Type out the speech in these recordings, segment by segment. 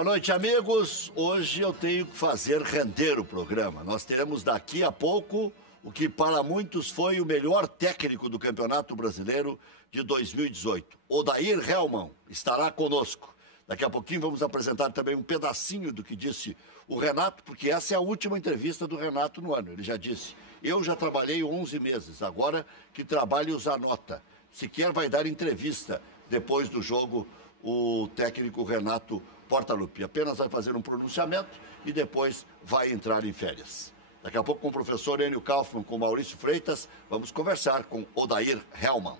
Boa noite, amigos. Hoje eu tenho que fazer render o programa. Nós teremos daqui a pouco o que para muitos foi o melhor técnico do Campeonato Brasileiro de 2018. Odair Hellmann estará conosco. Daqui a pouquinho vamos apresentar também um pedacinho do que disse o Renato, porque essa é a última entrevista do Renato no ano. Ele já disse, eu já trabalhei 11 meses, agora que trabalho os anota. Sequer vai dar entrevista depois do jogo o técnico Renato Portaluppi. Apenas vai fazer um pronunciamento e depois vai entrar em férias. Daqui a pouco com o professor Enio Kaufmann, com Maurício Freitas, vamos conversar com Odair Hellmann.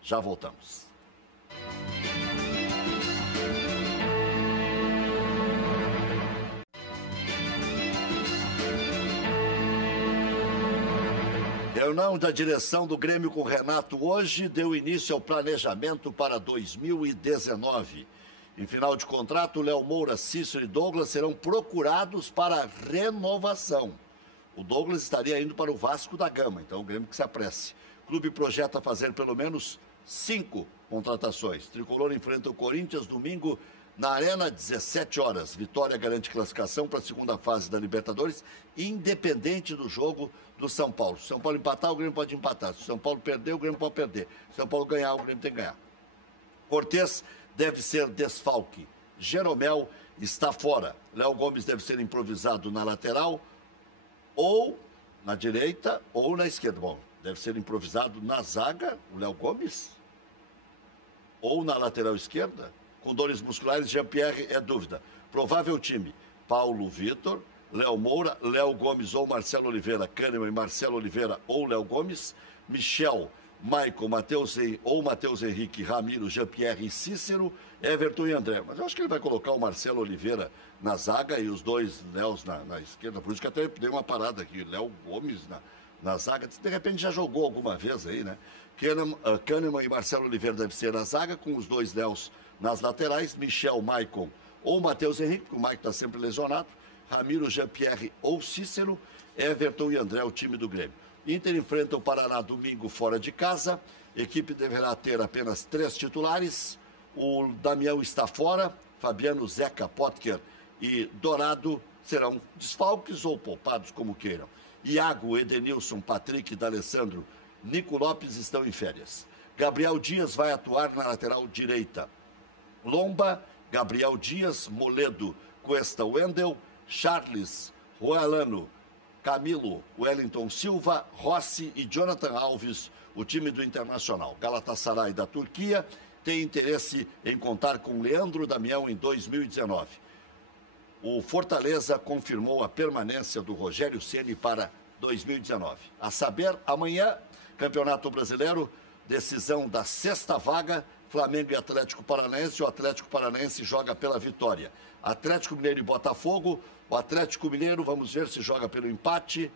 Já voltamos. Reunião da direção do Grêmio com o Renato hoje deu início ao planejamento para 2019. Em final de contrato, Léo Moura, Cícero e Douglas serão procurados para renovação. O Douglas estaria indo para o Vasco da Gama, então o Grêmio que se apresse. O clube projeta fazer pelo menos 5 contratações. Tricolor enfrenta o Corinthians domingo na Arena, 17 horas. Vitória garante classificação para a segunda fase da Libertadores, independente do jogo do São Paulo. Se o São Paulo empatar, o Grêmio pode empatar. Se o São Paulo perder, o Grêmio pode perder. Se o São Paulo ganhar, o Grêmio tem que ganhar. Cortez deve ser desfalque. Jeromel está fora. Léo Gomes deve ser improvisado na lateral, ou na direita, ou na esquerda. Bom, deve ser improvisado na zaga, o Léo Gomes, ou na lateral esquerda. Com dores musculares, Jean-Pierre é dúvida. Provável time, Paulo Vitor, Léo Moura, Léo Gomes ou Marcelo Oliveira, Kahneman e Marcelo Oliveira ou Léo Gomes, Michel, Maicon, Matheus Henrique, Ramiro, Jean-Pierre e Cícero, Everton e André. Mas eu acho que ele vai colocar o Marcelo Oliveira na zaga e os dois Léos na esquerda. Por isso que até dei uma parada aqui. Léo Gomes na zaga. De repente já jogou alguma vez aí, né? Kahneman e Marcelo Oliveira devem ser na zaga, com os dois Léos nas laterais. Michel, Maicon ou Matheus Henrique, porque o Maicon está sempre lesionado. Ramiro, Jean-Pierre ou Cícero. Everton e André, o time do Grêmio. Inter enfrenta o Paraná domingo fora de casa. Equipe deverá ter apenas 3 titulares. O Damião está fora. Fabiano, Zeca, Potker e Dourado serão desfalques ou poupados, como queiram. Iago, Edenilson, Patrick, D'Alessandro, Nico Lopes estão em férias. Gabriel Dias vai atuar na lateral direita. Lomba, Gabriel Dias, Moledo, Cuesta, Wendel, Charles, Roelano, Camilo, Wellington Silva, Rossi e Jonathan Alves, o time do Internacional. Galatasaray da Turquia tem interesse em contar com Leandro Damião em 2019. O Fortaleza confirmou a permanência do Rogério Ceni para 2019. A saber, amanhã, Campeonato Brasileiro, decisão da 6ª vaga, Flamengo e Atlético Paranaense. O Atlético Paranaense joga pela vitória. Atlético Mineiro e Botafogo. O Atlético Mineiro, vamos ver se joga pelo empate.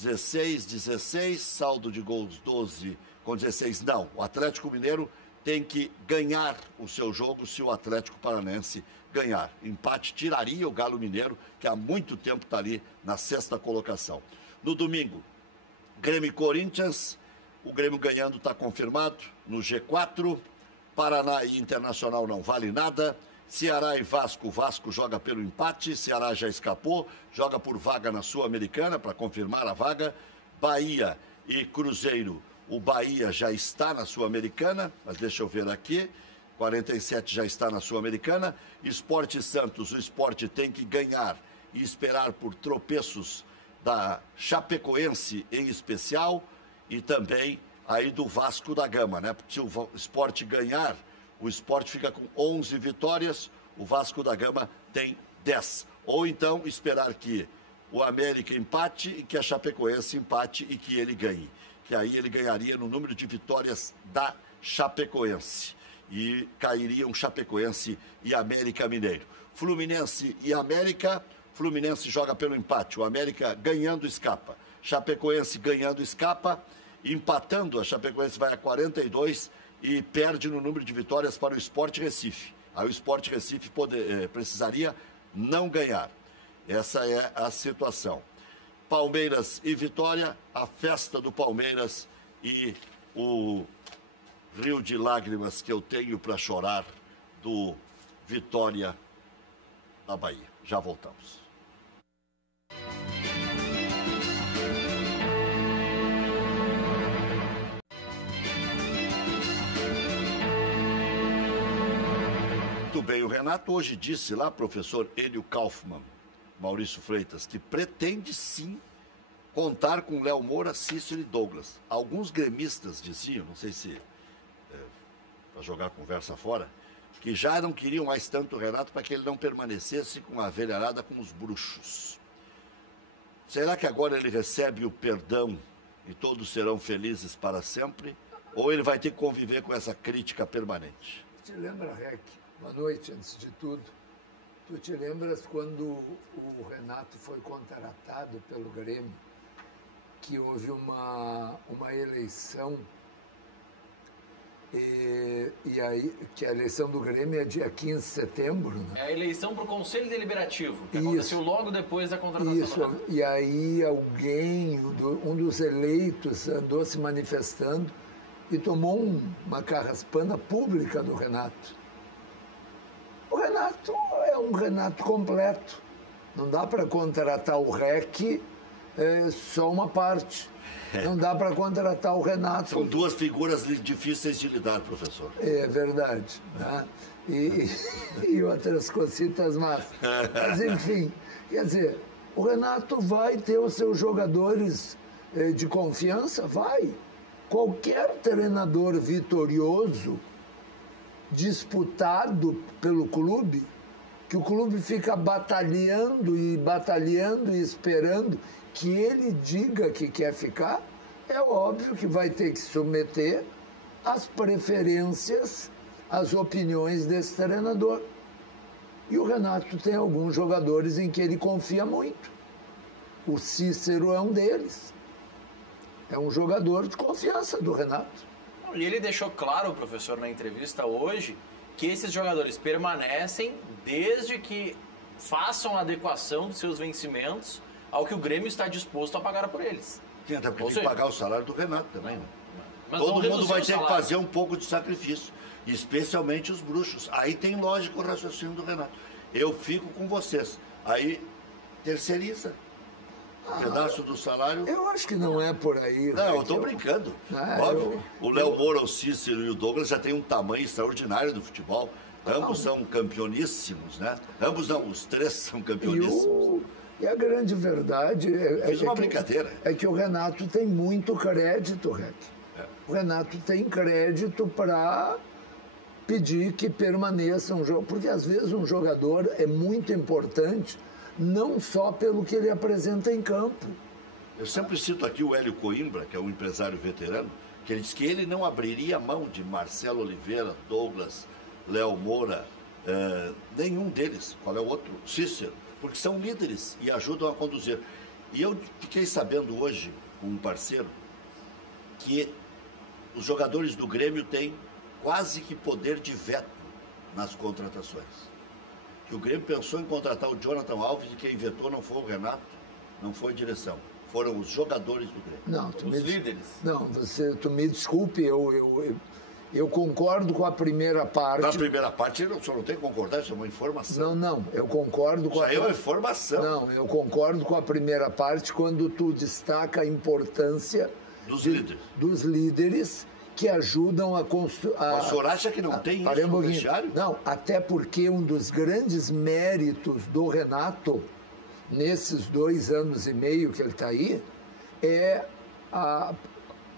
16, saldo de gols 12 com 16. Não, o Atlético Mineiro tem que ganhar o seu jogo se o Atlético Paranaense ganhar. Empate tiraria o Galo Mineiro, que há muito tempo está ali na 6ª colocação. No domingo, Grêmio e Corinthians. O Grêmio ganhando está confirmado no G4. Paraná e Internacional não vale nada. Ceará e Vasco. Vasco joga pelo empate. Ceará já escapou. Joga por vaga na Sul-Americana para confirmar a vaga. Bahia e Cruzeiro. O Bahia já está na Sul-Americana, mas deixa eu ver aqui. 47 já está na Sul-Americana. Sport e Santos. O Sport tem que ganhar e esperar por tropeços da Chapecoense em especial e também aí do Vasco da Gama, né? Porque se o Sport ganhar, o Sport fica com 11 vitórias, o Vasco da Gama tem 10. Ou então esperar que o América empate e que a Chapecoense empate e que ele ganhe. Que aí ele ganharia no número de vitórias da Chapecoense. E cairiam Chapecoense e América Mineiro. Fluminense e América. Fluminense joga pelo empate. O América ganhando escapa. Chapecoense ganhando escapa. Empatando, a Chapecoense vai a 42 e perde no número de vitórias para o Sport Recife. Aí o Sport Recife precisaria não ganhar. Essa é a situação. Palmeiras e Vitória, a festa do Palmeiras e o rio de lágrimas que eu tenho para chorar do Vitória da Bahia. Já voltamos. Muito bem, o Renato hoje disse lá, professor Enio Kaufmann, Maurício Freitas, que pretende sim contar com Léo Moura, Cícero e Douglas. Alguns gremistas diziam, não sei se para jogar a conversa fora, que já não queriam mais tanto o Renato para que ele não permanecesse com a velharada com os bruxos. Será que agora ele recebe o perdão e todos serão felizes para sempre? Ou ele vai ter que conviver com essa crítica permanente? Te lembra, Rec? Boa noite, antes de tudo. Tu te lembras quando o Renato foi contratado pelo Grêmio, que houve uma eleição, e aí, que a eleição do Grêmio é dia 15 de setembro, né? É a eleição para o Conselho Deliberativo, que aconteceu logo depois da contratação. Isso, e aí alguém, um dos eleitos, andou se manifestando e tomou uma carraspana pública do Renato. O Renato é um Renato completo. Não dá para contratar o REC só uma parte. Não dá para contratar o Renato. São duas figuras difíceis de lidar, professor. É verdade. Né? E outras cositas más. Mas, enfim, quer dizer, o Renato vai ter os seus jogadores de confiança? Vai. Qualquer treinador vitorioso, disputado pelo clube, que o clube fica batalhando e esperando que ele diga que quer ficar, é óbvio que vai ter que submeter às preferências, às opiniões desse treinador. E o Renato tem alguns jogadores em que ele confia muito. O Cícero é um deles. É um jogador de confiança do Renato. E ele deixou claro, professor, na entrevista hoje, que esses jogadores permanecem desde que façam a adequação dos seus vencimentos ao que o Grêmio está disposto a pagar por eles. Sim, até porque tem que pagar o salário do Renato também, né? Mas todo mundo vai ter que fazer um pouco de sacrifício, especialmente os bruxos. Aí tem lógico o raciocínio do Renato. Eu fico com vocês. Aí terceiriza. Pedaço do salário. Eu acho que não é por aí. Não, eu estou brincando. Óbvio. O Léo Moura, o Cícero e o Douglas já têm um tamanho extraordinário do futebol. Ambos são campeoníssimos, né? Ambos não, os três são campeoníssimos. E a grande verdade é que o Renato tem muito crédito, Rec. O Renato tem crédito para pedir que permaneça um jogo. Porque às vezes um jogador é muito importante, não só pelo que ele apresenta em campo. Eu sempre cito aqui o Hélio Coimbra, que é um empresário veterano, que ele disse que ele não abriria mão de Marcelo Oliveira, Douglas, Léo Moura, nenhum deles. Qual é o outro? Cícero. Porque são líderes e ajudam a conduzir. E eu fiquei sabendo hoje, com um parceiro, que os jogadores do Grêmio têm quase que poder de veto nas contratações. Que o Grêmio pensou em contratar o Jonathan Alves e quem vetou não foi o Renato, não foi a direção. Foram os jogadores do Grêmio. Não, os líderes. Não, tu me desculpe, eu concordo com a primeira parte. Na primeira parte, o senhor não tem que concordar, isso é uma informação. Não, eu concordo com isso aí é uma informação. Não, eu concordo com a primeira parte quando tu destaca a importância dos líderes que ajudam a construir. O senhor acha que não tem isso no vestiário? Não, até porque um dos grandes méritos do Renato, nesses 2 anos e meio que ele está aí, é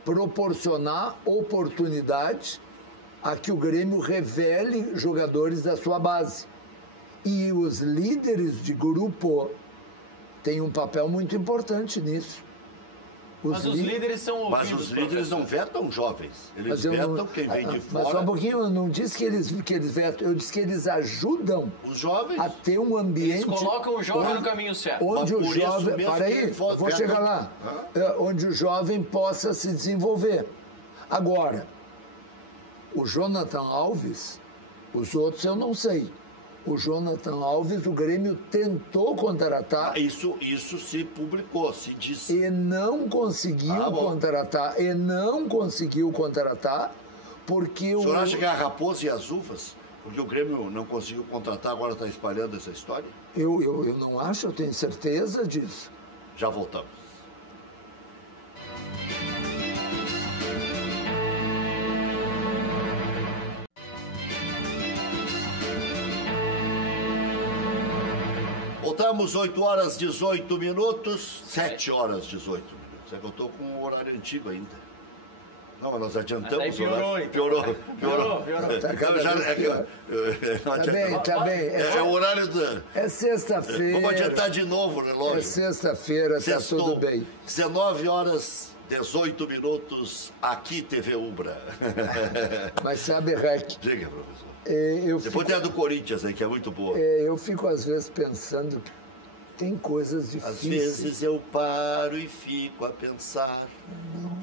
proporcionar oportunidade a que o Grêmio revele jogadores da sua base. E os líderes de grupo têm um papel muito importante nisso. Mas os líderes são ouvidos. Mas os líderes não vetam jovens. Eles vetam quem vem de fora. Mas só um pouquinho, eu não disse que eles vetam, eu disse que eles ajudam os jovens a ter um ambiente. Eles colocam o jovem no caminho certo. Onde o jovem. Para aí, vou chegar lá. Onde o jovem possa se desenvolver. Agora, o Jonathan Alves, os outros eu não sei. O Jonathan Alves, o Grêmio tentou contratar. Isso se publicou, se disse. E não conseguiu contratar. Porque o senhor acha que a raposa e as uvas Porque o Grêmio não conseguiu contratar, agora está espalhando essa história? Eu não acho, eu tenho certeza disso. Já voltamos. Voltamos, 8 horas 18 minutos, 7 horas 18 minutos. É que eu estou com o horário antigo ainda. Não, nós adiantamos. Aí piorou, então. Piorou. Tá bem. É o horário da... É sexta-feira. Vamos adiantar de novo o relógio. É sexta-feira, tá tudo bem. 19 horas 18 minutos, aqui TV Umbra. Mas sabe, Rec, Diga, professor. fico, Depois tem a do Corinthians aí, que é muito boa. eu fico às vezes pensando que tem coisas difíceis. Às vezes eu paro e fico a pensar,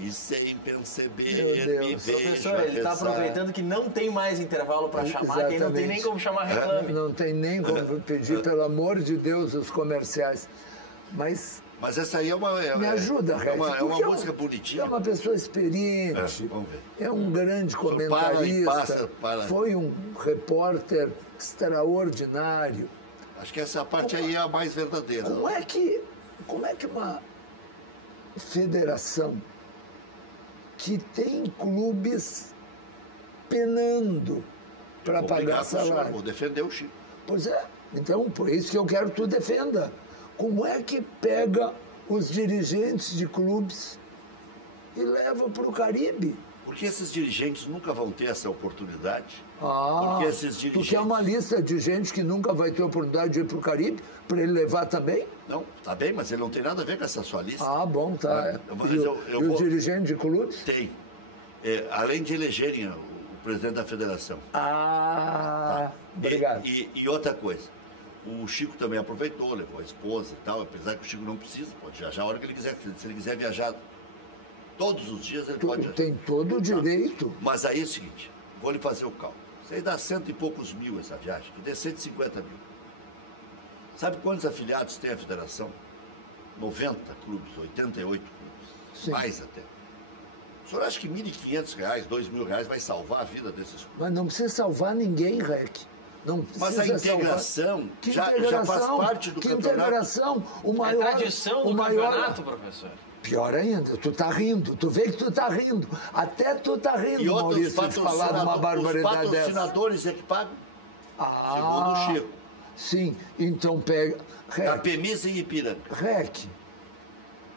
e sem perceber me vejo Professor, a ele está pensar. aproveitando que não tem mais intervalo para chamar, que não tem nem como chamar reclame. Não tem nem como pedir, pelo amor de Deus, os comerciais. Mas Mas essa aí é uma... me ajuda, Rec. É uma porque música bonitinha. É uma pessoa experiente. Vamos ver. É um grande comentarista. Para e passa, para. Foi um repórter extraordinário. Acho que essa parte aí é a mais verdadeira. Como é que uma federação que tem clubes penando para pagar salário? Vou defender o Chico. Pois é, então por isso que eu quero que tu defenda. Como é que pega os dirigentes de clubes e leva para o Caribe? Porque esses dirigentes nunca vão ter essa oportunidade. Ah, Porque esses dirigentes... tu quer uma lista de gente que nunca vai ter oportunidade de ir para o Caribe para ele levar também? Não, tá bem, mas ele não tem nada a ver com essa sua lista. Ah, bom, tá. Mas E eu os dirigentes de clubes? Tem. Além de elegerem o presidente da federação. Ah, obrigado. E outra coisa, o Chico também aproveitou, levou a esposa e tal, apesar que o Chico não precisa, pode viajar a hora que ele quiser. Se ele quiser viajar todos os dias, ele pode viajar. Tem todo o direito. Mas aí é o seguinte, vou lhe fazer o cálculo. Isso aí dá 100 e poucos mil essa viagem, que dê 150 mil. Sabe quantos afiliados tem a federação? 90 clubes, 88 clubes. Sim. Mais até. O senhor acha que R$ 1.500, R$ 2.000 vai salvar a vida desses clubes? Mas não precisa salvar ninguém, Rec. Não precisa Mas a integração já faz parte do campeonato. Integração? O maior, É tradição do campeonato, professor. Pior ainda, tu tá rindo. Tu vê que tu tá rindo. Até tu tá rindo, E outros Maurício, de falar de uma barbaridade os patrocinadores dessa. É que pagam, Ah, segundo o Chico. Sim, então pega... Da Pemisa e Ipiranga. Rec,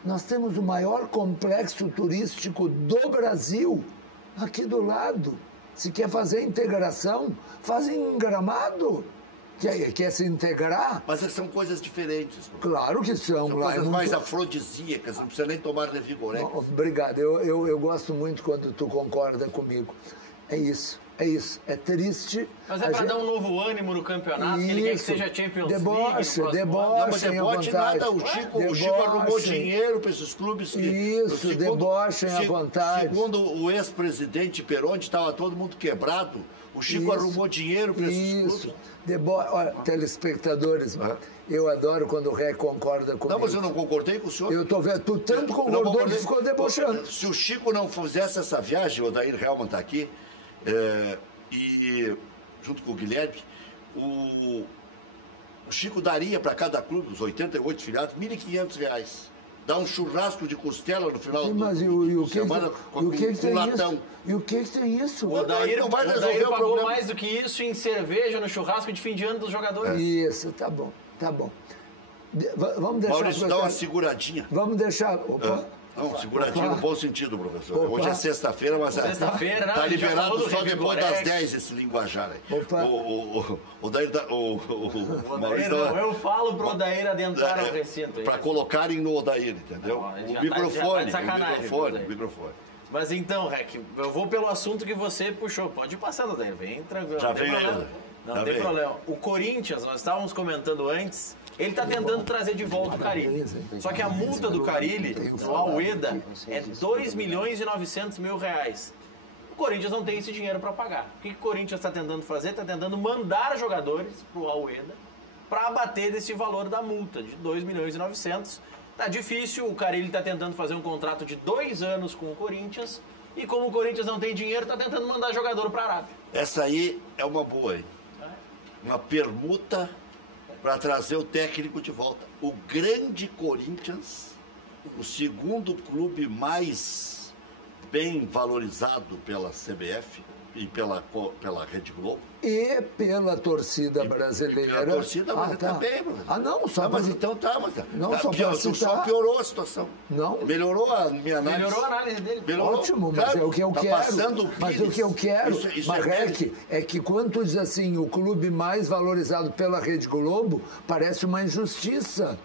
nós temos o maior complexo turístico do Brasil aqui do lado. Se quer fazer integração, faz em Gramado. Quer se integrar? Mas são coisas diferentes. Claro que são. São coisas mais afrodisíacas, não precisa nem tomar Revigoré. Obrigado, eu gosto muito quando tu concorda comigo. É isso. É triste. Mas é para dar um novo ânimo no campeonato, que ele quer que seja Champions League. Deboche Não, mas deboche nada. O Chico arrumou dinheiro para esses clubes. Isso, debochem à vontade. Segundo o ex-presidente Peronte, estava todo mundo quebrado. O Chico arrumou dinheiro para esses clubes. Olha, telespectadores, eu adoro quando o Ré concorda comigo. Não, mas eu não concordei com o senhor. Eu tô vendo, tu tanto concordou que ficou debochando. Se o Chico não fizesse essa viagem, o Odair Helman está aqui, e junto com o Guilherme, o Chico daria para cada clube, os 88 filiados, R$ 1.500. Dá um churrasco de costela no final do semana com um latão. E o que tem isso? O Odair não vai resolver o pagou problema. mais do que isso em cerveja no churrasco de fim de ano dos jogadores. Isso, tá bom. Vamos deixar... Maurício, dá uma seguradinha. Vamos deixar... Opa. Não, seguradinho no bom sentido, professor. Hoje é sexta-feira, mas tá liberado só depois das 10 esse linguajar aí. Eu falo pro Odair adentrar ao recinto. Para colocarem no Odair, entendeu? O microfone. O microfone. Mas então, Rec, eu vou pelo assunto que você puxou. Pode ir passando, Odair. Vem tranquilo. Já vem, não tem problema. O Corinthians, nós estávamos comentando antes, ele está tentando trazer de volta o Carille. Só que a multa do Carille, no Almeida, é 2 milhões e 900 mil reais. O Corinthians não tem esse dinheiro para pagar. O que o Corinthians está tentando fazer? Está tentando mandar jogadores para o Almeida para abater desse valor da multa, de 2 milhões e 900. Tá difícil, o Carille tá tentando fazer um contrato de 2 anos com o Corinthians e como o Corinthians não tem dinheiro, tá tentando mandar jogador para a Arábia. Essa aí é uma boa, hein? Uma permuta para trazer o técnico de volta. O grande Corinthians, o segundo clube mais bem valorizado pela CBF e pela Rede Globo. E pela torcida brasileira. E pela torcida brasileira também, Bruno. Não, só mas então tá, mas não, só piorou a situação. Não. Melhorou a minha análise. Melhorou a análise dele. Melhorou. Ótimo, mas é o que eu quero. Mas o que eu quero, isso Marrec, é que quando tu diz assim, o clube mais valorizado pela Rede Globo, parece uma injustiça.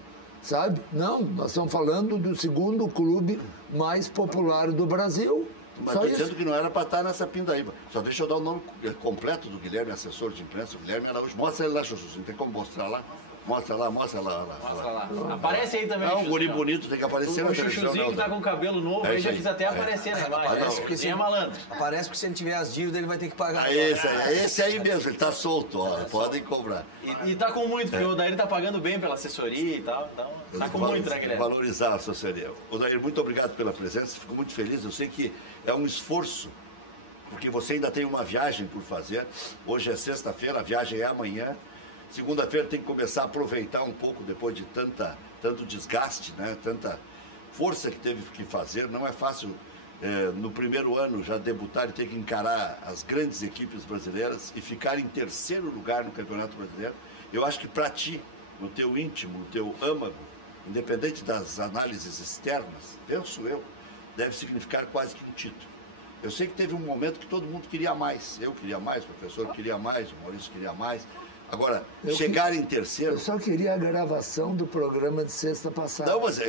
Sabe? Não, nós estamos falando do segundo clube mais popular do Brasil. Mas estou dizendo que não era para estar nessa pindaíba. Só deixa eu dar o nome completo do Guilherme, assessor de imprensa, o Guilherme Araújo. Mostra ele lá, Chuchu. Não tem como mostrar lá? Mostra lá. Mostra lá. Aparece aí também. Um guri bonito, tem que aparecer na televisão. O Chuchuzinho que tá com cabelo novo, aí já quis até aparecer na imagem. É malandro. Aparece que se ele tiver as dívidas, ele vai ter que pagar. Esse aí mesmo, ele tá solto, ó. Podem cobrar. E tá com muito, porque o Odair tá pagando bem pela assessoria e tal. Então, tá com muito, né, Guilherme? Valorizar a assessoria. Odair, muito obrigado pela presença. Fico muito feliz. Eu sei que é um esforço, porque você ainda tem uma viagem por fazer. Hoje é sexta-feira, a viagem é amanhã. Segunda-feira tem que começar a aproveitar um pouco depois de tanto desgaste, né? Tanta força que teve que fazer. Não é fácil no primeiro ano já debutar e ter que encarar as grandes equipes brasileiras e ficar em terceiro lugar no Campeonato Brasileiro. Eu acho que para ti, no teu íntimo, no teu âmago, independente das análises externas, penso eu, deve significar quase que um título. Eu sei que teve um momento que todo mundo queria mais. Eu queria mais, o professor queria mais, o Maurício queria mais. Agora, chegar em terceiro... Eu só queria a gravação do programa de sexta passada. Não, mas...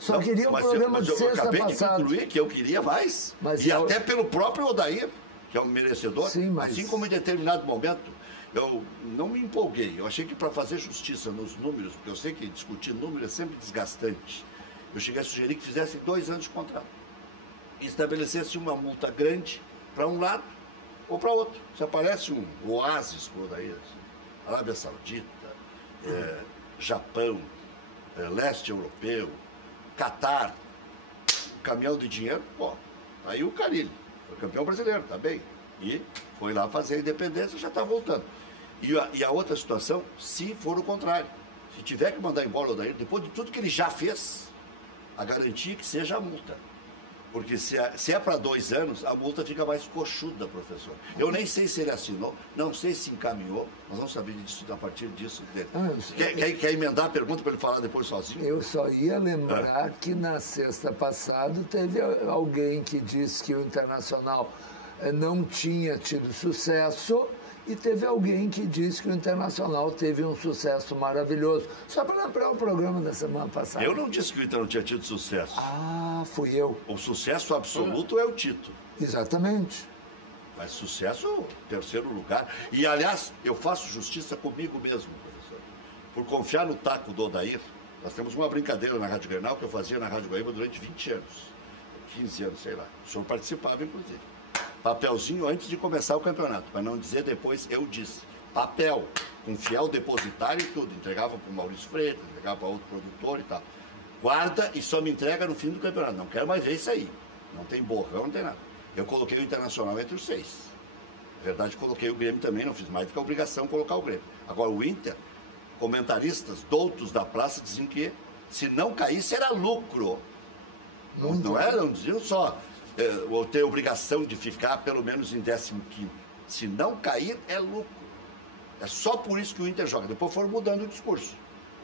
Só queria o programa de sexta passada. Eu acabei de concluir que eu queria mais. Até pelo próprio Odair, que é um merecedor. Sim, mas... Assim como em determinado momento, eu não me empolguei. Eu achei que para fazer justiça nos números, porque eu sei que discutir números é sempre desgastante, eu cheguei a sugerir que fizessem 2 anos de contrato. E estabelecesse uma multa grande para um lado ou para outro. Se aparece um oásis para o Odair, Arábia Saudita, Japão, leste europeu, Catar, caminhão de dinheiro, aí o Carille, foi campeão brasileiro, tá bem. E foi lá fazer a independência, já está voltando. E a outra situação, se for o contrário, se tiver que mandar embora o Odair, depois de tudo que ele já fez, a garantia que seja a multa. Porque se é para 2 anos, a multa fica mais coxuda, professor. Eu nem sei se ele assinou, não sei se encaminhou, nós vamos saber disso a partir disso dele. Quer emendar a pergunta para ele falar depois sozinho? Eu só ia lembrar que na sexta passada teve alguém que disse que o Internacional não tinha tido sucesso e teve alguém que disse que o Internacional teve um sucesso maravilhoso. Só para lembrar o programa da semana passada. Eu não disse que o Inter não tinha tido sucesso. Fui eu. O sucesso absoluto é o título. Exatamente. Mas sucesso, terceiro lugar. E, aliás, eu faço justiça comigo mesmo, professor. Por confiar no taco do Odair, nós temos uma brincadeira na Rádio Grenal que eu fazia na Rádio Guaíba durante 20 anos. 15 anos, sei lá. O senhor participava, inclusive. Papelzinho antes de começar o campeonato, para não dizer depois, eu disse. Papel, com fiel depositário e tudo. Entregava para o Maurício Freitas, entregava para outro produtor e tal. Guarda e só me entrega no fim do campeonato. Não quero mais ver isso aí. Não tem borrão, não tem nada. Eu coloquei o Internacional entre os 6. Na verdade, coloquei o Grêmio também, não fiz mais do que a obrigação de colocar o Grêmio. Agora, o Inter, comentaristas, doutos da praça, diziam que se não caísse era lucro. Não diziam só... ou ter obrigação de ficar pelo menos em 15º. Se não cair, é lucro. É só por isso que o Inter joga. Depois foram mudando o discurso.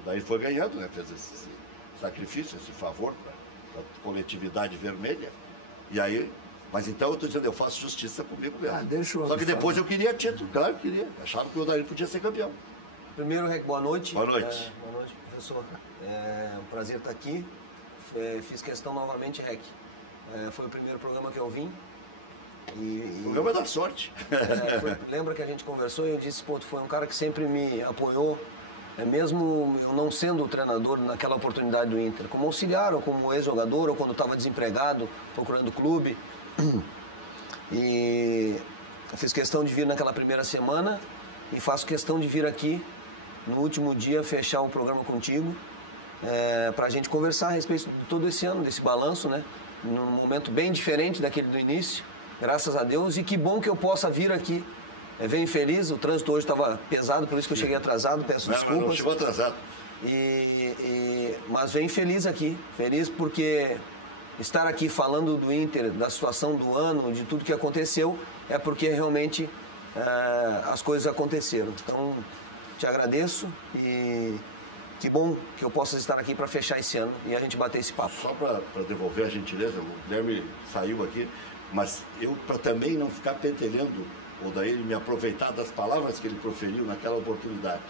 Daí foi ganhando, né? Fez esse sacrifício, esse favor para a coletividade vermelha. E aí... Mas então eu estou dizendo, eu faço justiça comigo mesmo. Só que depois eu queria título, claro que queria. Achava que o Odair podia ser campeão. Primeiro, Rec, boa noite. Boa noite. Boa noite, professor. É um prazer estar aqui. Fiz questão novamente, Rec. Foi o primeiro programa que eu vim. O programa da sorte. Lembra que a gente conversou e eu disse, tu foi um cara que sempre me apoiou, mesmo eu não sendo o treinador naquela oportunidade do Inter, como auxiliar, ou como ex-jogador, ou quando estava desempregado, procurando clube. E fiz questão de vir naquela primeira semana e faço questão de vir aqui no último dia fechar o programa contigo para a gente conversar a respeito de todo esse ano, desse balanço, né? Num momento bem diferente daquele do início, graças a Deus, e que bom que eu possa vir aqui. Venho feliz, o trânsito hoje estava pesado, por isso que eu cheguei atrasado, peço desculpas. Não chegou atrasado. Mas venho feliz aqui, feliz porque estar aqui falando do Inter, da situação do ano, de tudo que aconteceu, é porque realmente as coisas aconteceram. Então, te agradeço e que bom que eu possa estar aqui para fechar esse ano e a gente bater esse papo. Só para devolver a gentileza, o Guilherme saiu aqui, mas eu, para também não ficar pentelhando, ou daí me aproveitar das palavras que ele proferiu naquela oportunidade,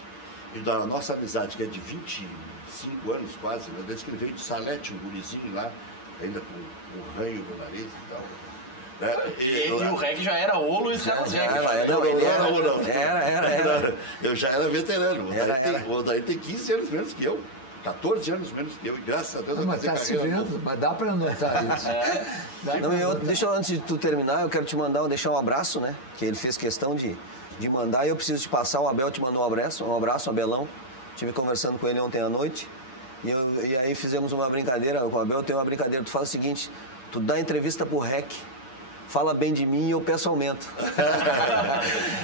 e da nossa amizade, que é de 25 anos quase, né? Desde que ele veio de Salete, um gurizinho lá, ainda com o ranho no nariz e tal. E o REC já era o Luiz Carlos Reck. Era. Eu já era veterano. O Odair tem 15 anos menos que eu. 14 anos menos que eu, e graças a Deus eu mas tá se vendo, mas dá para notar isso. Deixa eu, antes de tu terminar, eu quero te deixar um abraço, né? Que ele fez questão de mandar, e eu preciso te passar, o Abel te mandou um abraço, Abelão. Estive conversando com ele ontem à noite, e aí fizemos uma brincadeira, com o Abel tem uma brincadeira, tu faz o seguinte, tu dá entrevista pro REC, fala bem de mim e eu peço aumento.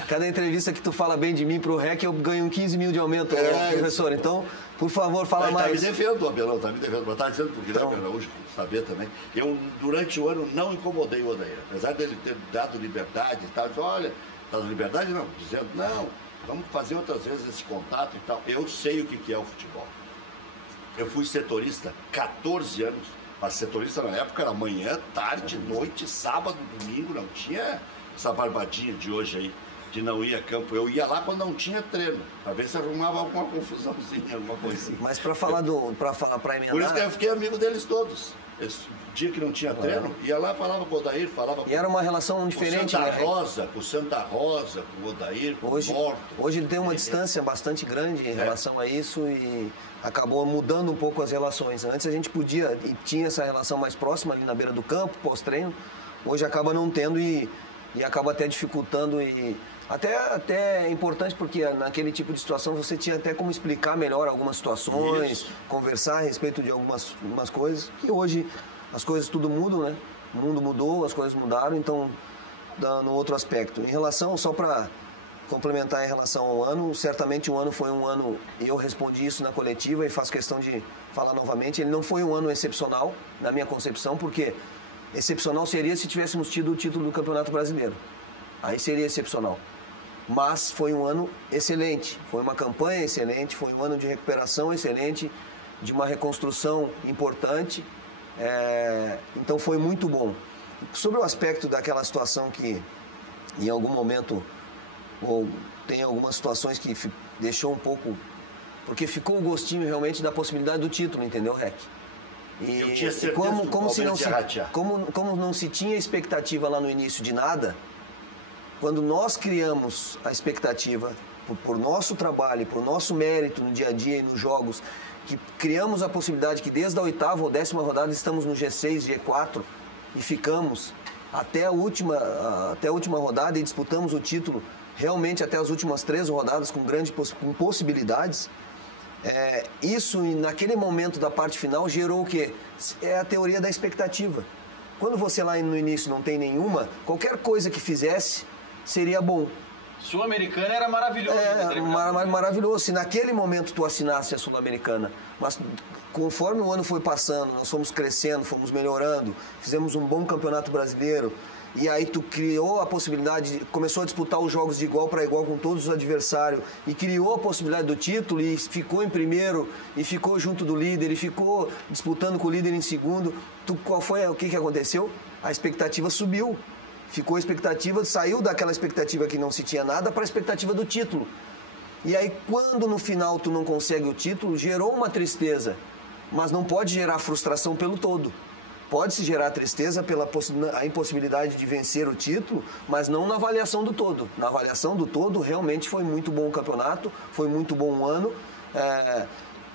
Cada entrevista que tu fala bem de mim pro REC, eu ganho 15 mil de aumento, professor. Então, por favor, fala mais. Tá me devendo, Abelão, tá me devendo. Mas tá dizendo pro Guilherme Araújo, saber também. Eu, durante o ano, não incomodei o Odair. Apesar dele ter dado liberdade e tal, disse, olha, dado liberdade não, dizendo, não, vamos fazer outras vezes esse contato e tal. Eu sei o que é o futebol. Eu fui setorista 14 anos. Mas setorista na época era manhã, tarde, noite, sábado, domingo, não tinha essa barbadinha de hoje aí, de não ir a campo. Eu ia lá quando não tinha treino, para ver se arrumava alguma confusãozinha, alguma coisinha. Mas para falar para emendar... Por isso que eu fiquei amigo deles todos. Esse dia que não tinha treino, ia lá, falava com o Odair, falava com... E era uma relação diferente, com o Santa Rosa, com o Odair, com o Morto. Hoje ele tem uma distância bastante grande em relação a isso e acabou mudando um pouco as relações. Antes a gente podia e tinha essa relação mais próxima ali na beira do campo, pós-treino. Hoje acaba não tendo e acaba até dificultando e até é importante porque naquele tipo de situação você tinha até como explicar melhor algumas situações, conversar a respeito de algumas coisas, que hoje as coisas tudo mudam, né? O mundo mudou, as coisas mudaram, então no outro aspecto. Em relação, só para complementar em relação ao ano, certamente o ano foi um ano, e eu respondi isso na coletiva e faço questão de falar novamente, ele não foi um ano excepcional, na minha concepção, porque excepcional seria se tivéssemos tido o título do Campeonato Brasileiro. Aí seria excepcional. Mas foi um ano excelente, foi uma campanha excelente, foi um ano de recuperação excelente, de uma reconstrução importante, então foi muito bom. Sobre o aspecto daquela situação que em algum momento, ou tem algumas situações que deixou um pouco, porque ficou o gostinho realmente da possibilidade do título, entendeu, REC? E eu tinha certeza como não se tinha expectativa lá no início de nada, quando nós criamos a expectativa, por nosso trabalho, por nosso mérito no dia a dia e nos jogos, que criamos a possibilidade que desde a 8ª ou 10ª rodada estamos no G6, G4 e ficamos até a última rodada e disputamos o título realmente até as últimas 3 rodadas com possibilidades. Isso, naquele momento da parte final, gerou o quê? É a teoria da expectativa. Quando você lá no início não tem nenhuma, qualquer coisa que fizesse seria bom. Sul-Americana era maravilhoso. Maravilhoso. Se naquele momento tu assinasse a Sul-Americana, mas conforme o ano foi passando, nós fomos crescendo, fomos melhorando, fizemos um bom campeonato brasileiro, e aí tu criou a possibilidade, começou a disputar os jogos de igual para igual com todos os adversários, e criou a possibilidade do título, e ficou em primeiro, e ficou junto do líder, e ficou disputando com o líder em segundo. O que aconteceu? A expectativa subiu. Ficou a expectativa, saiu daquela expectativa que não se tinha nada para a expectativa do título. E aí, quando no final tu não consegue o título, gerou uma tristeza, mas não pode gerar frustração pelo todo. Pode-se gerar tristeza pela a impossibilidade de vencer o título, mas não na avaliação do todo. Na avaliação do todo, realmente foi muito bom o campeonato, foi muito bom o ano.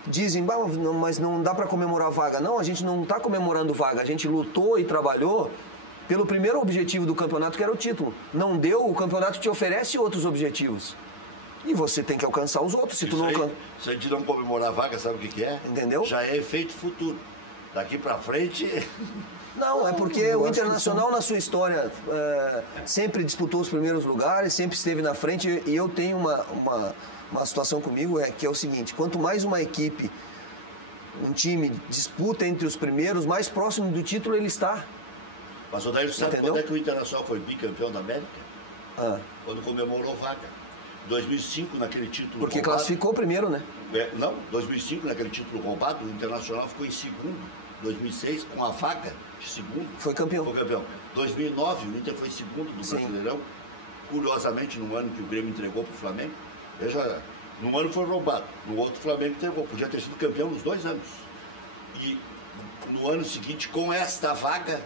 Dizem, mas não dá para comemorar vaga. Não, a gente não está comemorando vaga, a gente lutou e trabalhou pelo primeiro objetivo do campeonato, que era o título. Não deu, o campeonato te oferece outros objetivos. E você tem que alcançar os outros. Se tu não alcança... Se a gente não comemorar a vaga, sabe o que é? Entendeu? Já é efeito futuro. Daqui pra frente... Não, é porque o Internacional, na sua história, sempre disputou os primeiros lugares, sempre esteve na frente. E eu tenho uma situação comigo, que é o seguinte: quanto mais uma equipe, um time disputa entre os primeiros, mais próximo do título ele está. Mas o Odair sabe quando é que o Internacional foi bicampeão da América? Quando comemorou vaga. 2005, naquele título Porque roubado, classificou primeiro, né? Não, 2005, naquele título roubado, o Internacional ficou em segundo. 2006, com a vaga de segundo. Foi campeão. 2009, o Inter foi segundo do Brasileirão. Curiosamente, no ano que o Grêmio entregou para o Flamengo. Veja, num ano foi roubado, no outro o Flamengo entregou. Podia ter sido campeão nos 2 anos. E no ano seguinte, com esta vaga,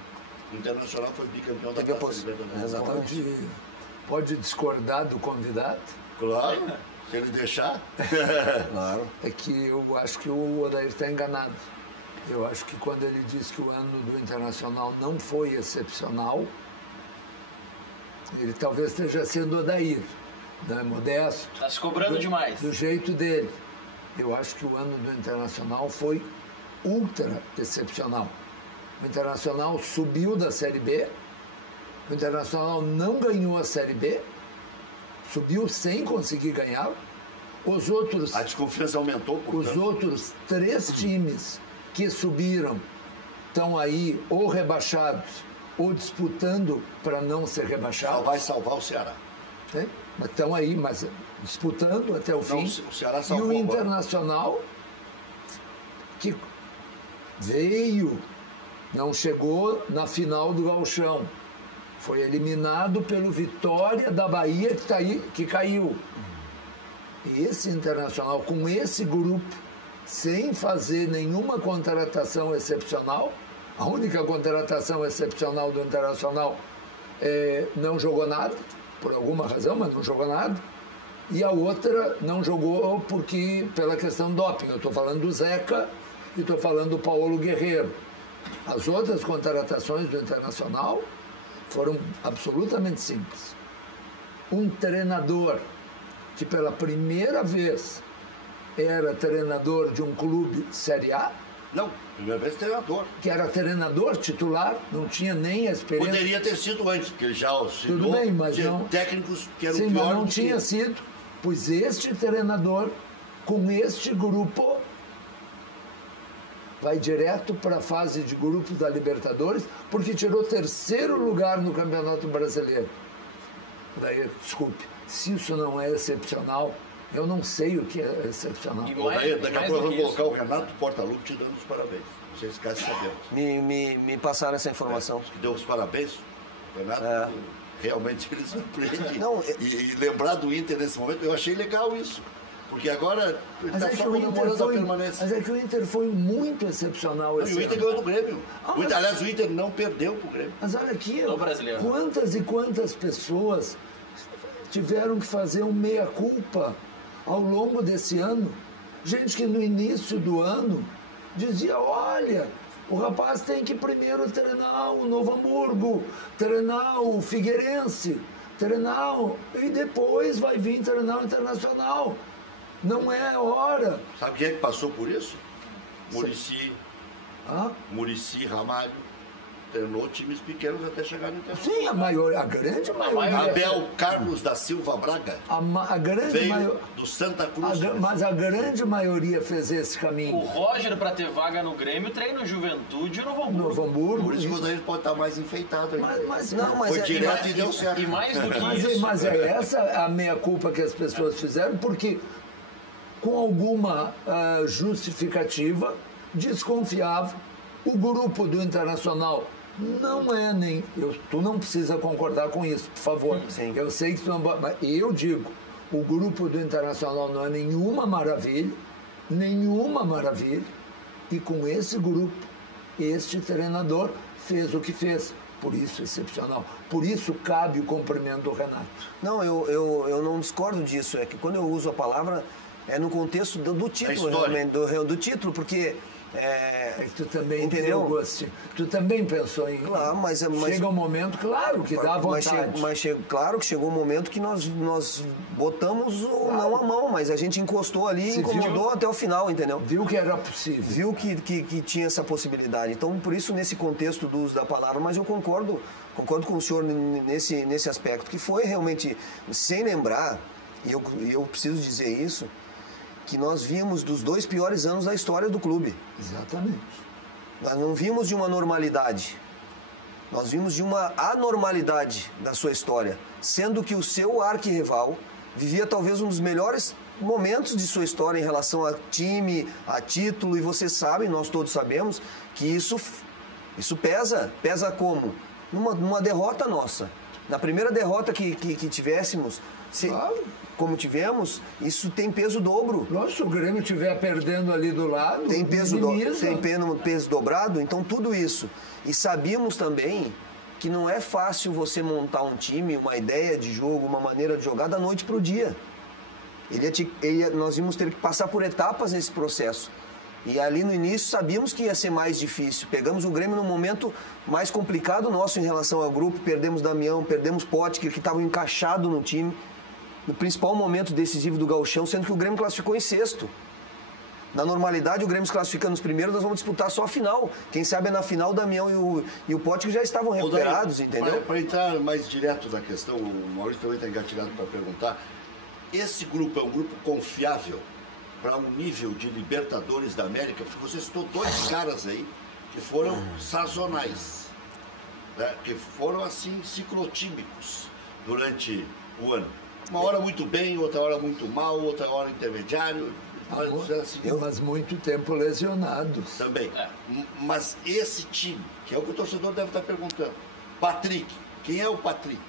o Internacional foi bicampeão da Taça Libertadores. Exatamente. Pode discordar do convidado? Claro, se ele deixar. Claro. É que eu acho que o Odair está enganado. Eu acho que quando ele diz que o ano do Internacional não foi excepcional, ele talvez esteja sendo Odair, né? Modesto. Está se cobrando demais. Do jeito dele. Eu acho que o ano do Internacional foi ultra excepcional. O Internacional subiu da Série B, o Internacional não ganhou a Série B, subiu sem conseguir ganhar. Os outros... A desconfiança aumentou, portanto. Os outros 3 times que subiram estão aí ou rebaixados ou disputando para não ser rebaixados. Só vai salvar o Ceará. Né? Mas estão aí, mas disputando até o fim. O Ceará salvou. E o Internacional, que veio, não chegou na final do Gauchão. Foi eliminado pelo Vitória da Bahia, que caiu. E esse Internacional, com esse grupo, sem fazer nenhuma contratação excepcional, a única contratação excepcional do Internacional não jogou nada, por alguma razão, mas não jogou nada, e a outra não jogou pela questão do doping. Eu estou falando do Zeca e estou falando do Paulo Guerreiro. As outras contratações do Internacional foram absolutamente simples. Um treinador que pela primeira vez era treinador de um clube Série A. Não, primeira vez treinador. Que era treinador titular, não tinha nem a experiência. Poderia ter sido antes, porque ele já auxiliou. Tudo bem, mas tinha não... técnicos que eram sim, piores. Mas não do tinha que... sido, pois este treinador, com este grupo, vai direto para a fase de grupos da Libertadores, porque tirou 3º lugar no Campeonato Brasileiro. Daí, desculpe, se isso não é excepcional, eu não sei o que é excepcional. Daqui a pouco eu vou colocar o Renato Portaluppi te dando os parabéns. Não sei se ficasse sabendo. Me passaram essa informação. Que deu os parabéns. O Renato realmente ele surpreende. Não, e lembrar do Inter nesse momento, eu achei legal isso. Porque agora ele está só comemorando a permanência. Mas é que o Inter foi muito excepcional esse ano. E o Inter ganhou do Grêmio. Aliás, o Inter não perdeu pro Grêmio. Mas olha aqui, brasileiro. Quantas e quantas pessoas tiveram que fazer um meia-culpa ao longo desse ano? Gente que no início do ano dizia, olha, o rapaz tem que primeiro treinar o Novo Hamburgo, treinar o Figueirense, e depois vai vir treinar o Internacional. Não é hora. Sabe quem é que passou por isso? Muricy Ramalho. Treinou times pequenos até chegar no Internacional. Sim, a grande maioria. Abel Carlos da Silva Braga. A grande veio do Santa Cruz. Mas a grande maioria fez esse caminho. O Roger, para ter vaga no Grêmio, treina o Juventude e o Novo Hamburgo. Por isso que o Odair pode estar mais enfeitado ainda. Foi direto e deu certo. E mais do que isso. Mas é essa a meia-culpa que as pessoas fizeram, porque com alguma justificativa, desconfiava. O grupo do Internacional não é nem... tu não precisa concordar com isso, por favor. Sim. Eu sei que tu não... Mas eu digo, o grupo do Internacional não é nenhuma maravilha, e com esse grupo, este treinador fez o que fez. Por isso, excepcional. Por isso, cabe o cumprimento do Renato. Não, eu não discordo disso. É que quando eu uso a palavra, é no contexto do título, realmente. Do título, porque Tu também entendeu? Tem o gostinho. Tu também pensou em... Claro, mas chega um momento, claro, que dá vontade. Claro que chegou um momento que nós botamos não a mão, mas a gente encostou ali e incomodou até o final, entendeu? Viu que era possível. Viu que tinha essa possibilidade. Então, por isso, nesse contexto do uso da palavra, mas eu concordo com o senhor nesse aspecto, que foi realmente, sem lembrar, e eu preciso dizer isso, que nós vimos dos 2 piores anos da história do clube. Exatamente. Nós não vimos de uma normalidade. Nós vimos de uma anormalidade da sua história, sendo que o seu arquirrival vivia talvez um dos melhores momentos de sua história em relação a time, a título, e vocês sabem, nós todos sabemos, que isso pesa. Pesa como? Numa derrota nossa. Na primeira derrota que tivéssemos, como tivemos, isso tem peso dobro. Nossa, se o Grêmio estiver perdendo ali do lado, tem peso dobrado, então tudo isso. E sabíamos também que não é fácil você montar um time, uma ideia de jogo, uma maneira de jogar da noite para o dia. Nós íamos ter que passar por etapas nesse processo. E ali no início sabíamos que ia ser mais difícil. Pegamos o Grêmio num momento mais complicado nosso em relação ao grupo, perdemos Damião, perdemos Potker, que estavam encaixados no time. No principal momento decisivo do Gauchão, sendo que o Grêmio classificou em 6º. Na normalidade, o Grêmio se classificando nos primeiros, nós vamos disputar só a final. Quem sabe na final o Damião e o Potker já estavam recuperados, entendeu? Para entrar mais direto na questão, o Maurício também está engatilhado para perguntar, esse grupo é um grupo confiável para um nível de Libertadores da América? Porque você citou 2 caras aí que foram sazonais, né? Que foram, assim, ciclotímicos durante o ano. Uma hora muito bem, outra hora muito mal, outra hora intermediário. Mas muito tempo lesionados. Também. Mas esse time, que é o que o torcedor deve estar perguntando. Patrick, quem é o Patrick?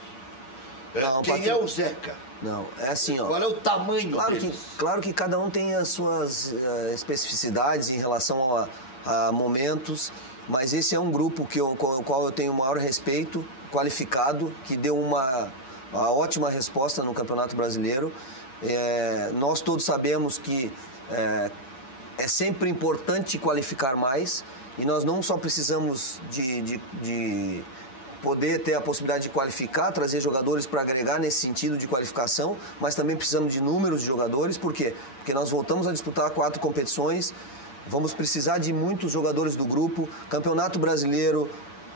Quem é o Zeca? Não, é assim, ó. Qual é o tamanho deles? Claro que cada um tem as suas especificidades em relação a momentos, mas esse é um grupo com o qual eu tenho o maior respeito, qualificado, que deu uma ótima resposta no Campeonato Brasileiro. Nós todos sabemos que é sempre importante qualificar mais, e nós não só precisamos de poder ter a possibilidade de qualificar, trazer jogadores para agregar nesse sentido de qualificação, mas também precisamos de números de jogadores. Por quê? Porque nós voltamos a disputar 4 competições, vamos precisar de muitos jogadores do grupo. Campeonato Brasileiro,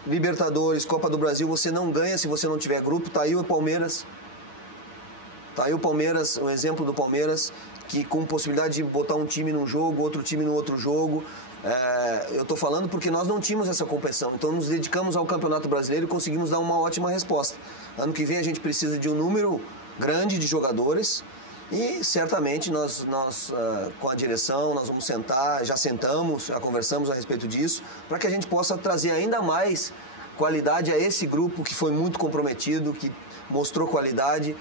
Libertadores, Copa do Brasil, você não ganha se você não tiver grupo. Tá aí o Palmeiras. Tá aí o Palmeiras, um exemplo do Palmeiras, que com possibilidade de botar um time num jogo, outro time no outro jogo. Eu estou falando porque nós não tínhamos essa competição, então nos dedicamos ao Campeonato Brasileiro e conseguimos dar uma ótima resposta. Ano que vem a gente precisa de um número grande de jogadores e certamente nós com a direção, nós vamos sentar, já sentamos, já conversamos a respeito disso, para que a gente possa trazer ainda mais qualidade a esse grupo que foi muito comprometido, que mostrou qualidade.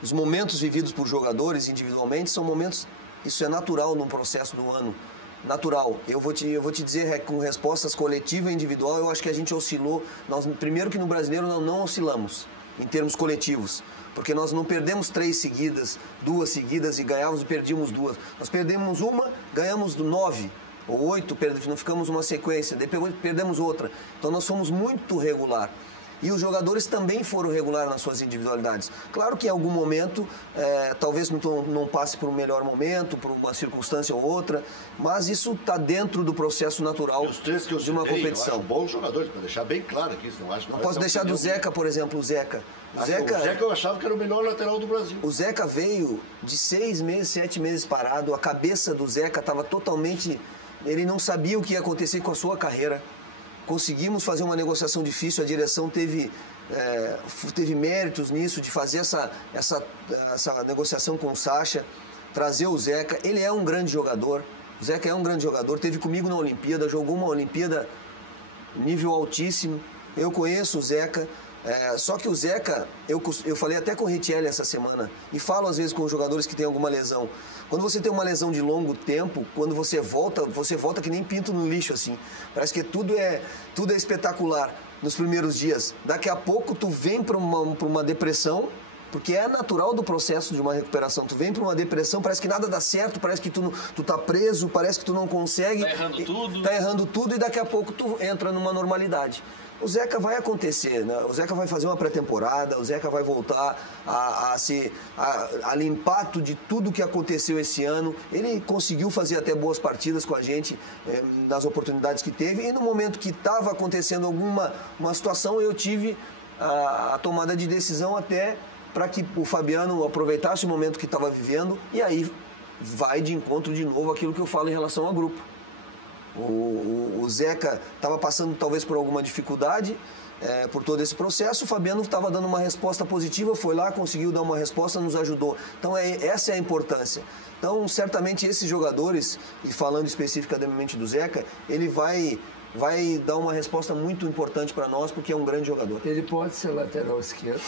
Os momentos vividos por jogadores individualmente são momentos... Isso é natural num processo do ano. Natural. Eu vou te dizer, com respostas coletiva e individual, eu acho que a gente oscilou. Primeiro que no brasileiro nós não oscilamos em termos coletivos. Porque nós não perdemos 3 seguidas, 2 seguidas e ganhávamos e perdíamos 2. Nós perdemos uma, ganhamos 9 ou 8, não ficamos uma sequência, depois perdemos outra. Então nós fomos muito regular. E os jogadores também foram regulares nas suas individualidades. Claro que em algum momento, talvez não passe por um melhor momento, por uma circunstância ou outra, mas isso está dentro do processo natural de uma competição. Eu acho bons jogadores, para deixar bem claro aqui. Não posso deixar do Zeca, por exemplo, o Zeca. O Zeca eu achava que era o melhor lateral do Brasil. O Zeca veio de 6 meses, 7 meses parado, a cabeça do Zeca estava totalmente... Ele não sabia o que ia acontecer com a sua carreira. Conseguimos fazer uma negociação difícil, a direção teve méritos nisso, de fazer essa negociação com o Sacha, trazer o Zeca. Ele é um grande jogador, o Zeca é um grande jogador, teve comigo na Olimpíada, jogou uma Olimpíada nível altíssimo. Eu conheço o Zeca, só que o Zeca, eu falei até com o Richelli essa semana, e falo às vezes com os jogadores que têm alguma lesão. Quando você tem uma lesão de longo tempo, quando você volta que nem pinto no lixo, assim. Parece que tudo é espetacular nos primeiros dias. Daqui a pouco tu vem para uma depressão Porque é natural do processo de uma recuperação. Tu vem para uma depressão, parece que nada dá certo, parece que tu tá preso, parece que tu não consegue. Tá errando tudo. Tá errando tudo e daqui a pouco tu entra numa normalidade. O Zeca vai acontecer, né? O Zeca vai fazer uma pré-temporada, o Zeca vai voltar a limpar de tudo que aconteceu esse ano. Ele conseguiu fazer até boas partidas com a gente nas oportunidades que teve. E no momento que estava acontecendo uma situação, eu tive a tomada de decisão até para que o Fabiano aproveitasse o momento que estava vivendo. E aí vai de encontro de novo aquilo que eu falo em relação ao grupo. O Zeca estava passando talvez por alguma dificuldade por todo esse processo. O Fabiano estava dando uma resposta positiva, foi lá, conseguiu dar uma resposta, nos ajudou. Então essa é a importância. Então certamente esses jogadores, e falando especificamente do Zeca, ele vai dar uma resposta muito importante para nós, porque é um grande jogador. Ele pode ser lateral esquerdo?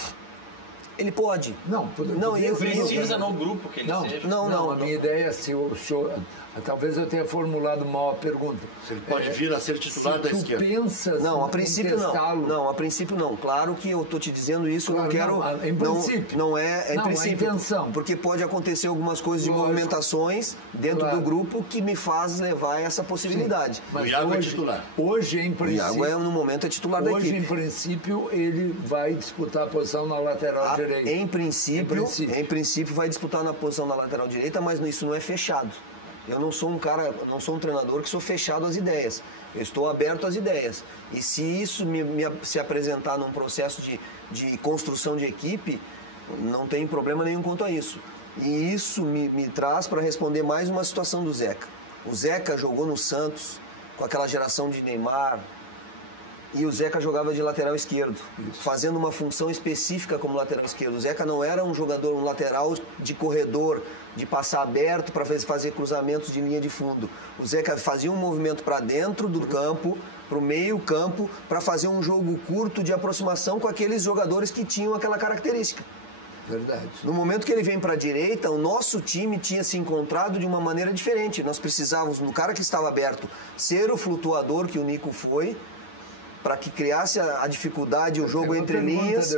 Ele pode. Não, precisa no grupo que ele seja. Não, a minha ideia é se o senhor... Talvez eu tenha formulado mal a pergunta. Ele pode vir a ser titular da esquerda. Pensas não, a princípio não. Não, a princípio não. Claro que eu estou te dizendo isso, claro, não quero... Em princípio. Não é em princípio. A intenção. Porque pode acontecer algumas coisas de movimentações dentro do grupo que me faz levar essa possibilidade. Mas o Iago é titular. Hoje, em princípio... O Iago, no momento, é titular da equipe. Hoje, em princípio, ele vai disputar a posição na lateral direita. Em princípio, vai disputar na posição na lateral direita, mas isso não é fechado. Eu não sou um treinador que sou fechado às ideias. Eu estou aberto às ideias. E se isso se apresentar num processo de construção de equipe, não tem problema nenhum quanto a isso. E isso me traz para responder mais uma situação do Zeca. O Zeca jogou no Santos com aquela geração de Neymar, e o Zeca jogava de lateral esquerdo, fazendo uma função específica como lateral esquerdo. O Zeca não era um jogador, um lateral de corredor, de passar aberto para fazer cruzamentos de linha de fundo. O Zeca fazia um movimento para dentro do campo, para o meio campo, para fazer um jogo curto de aproximação com aqueles jogadores que tinham aquela característica. Verdade. No momento que ele vem para a direita, o nosso time tinha se encontrado de uma maneira diferente. Nós precisávamos, no cara que estava aberto, ser o flutuador que o Nico foi, para que criasse a dificuldade, o jogo entre linhas,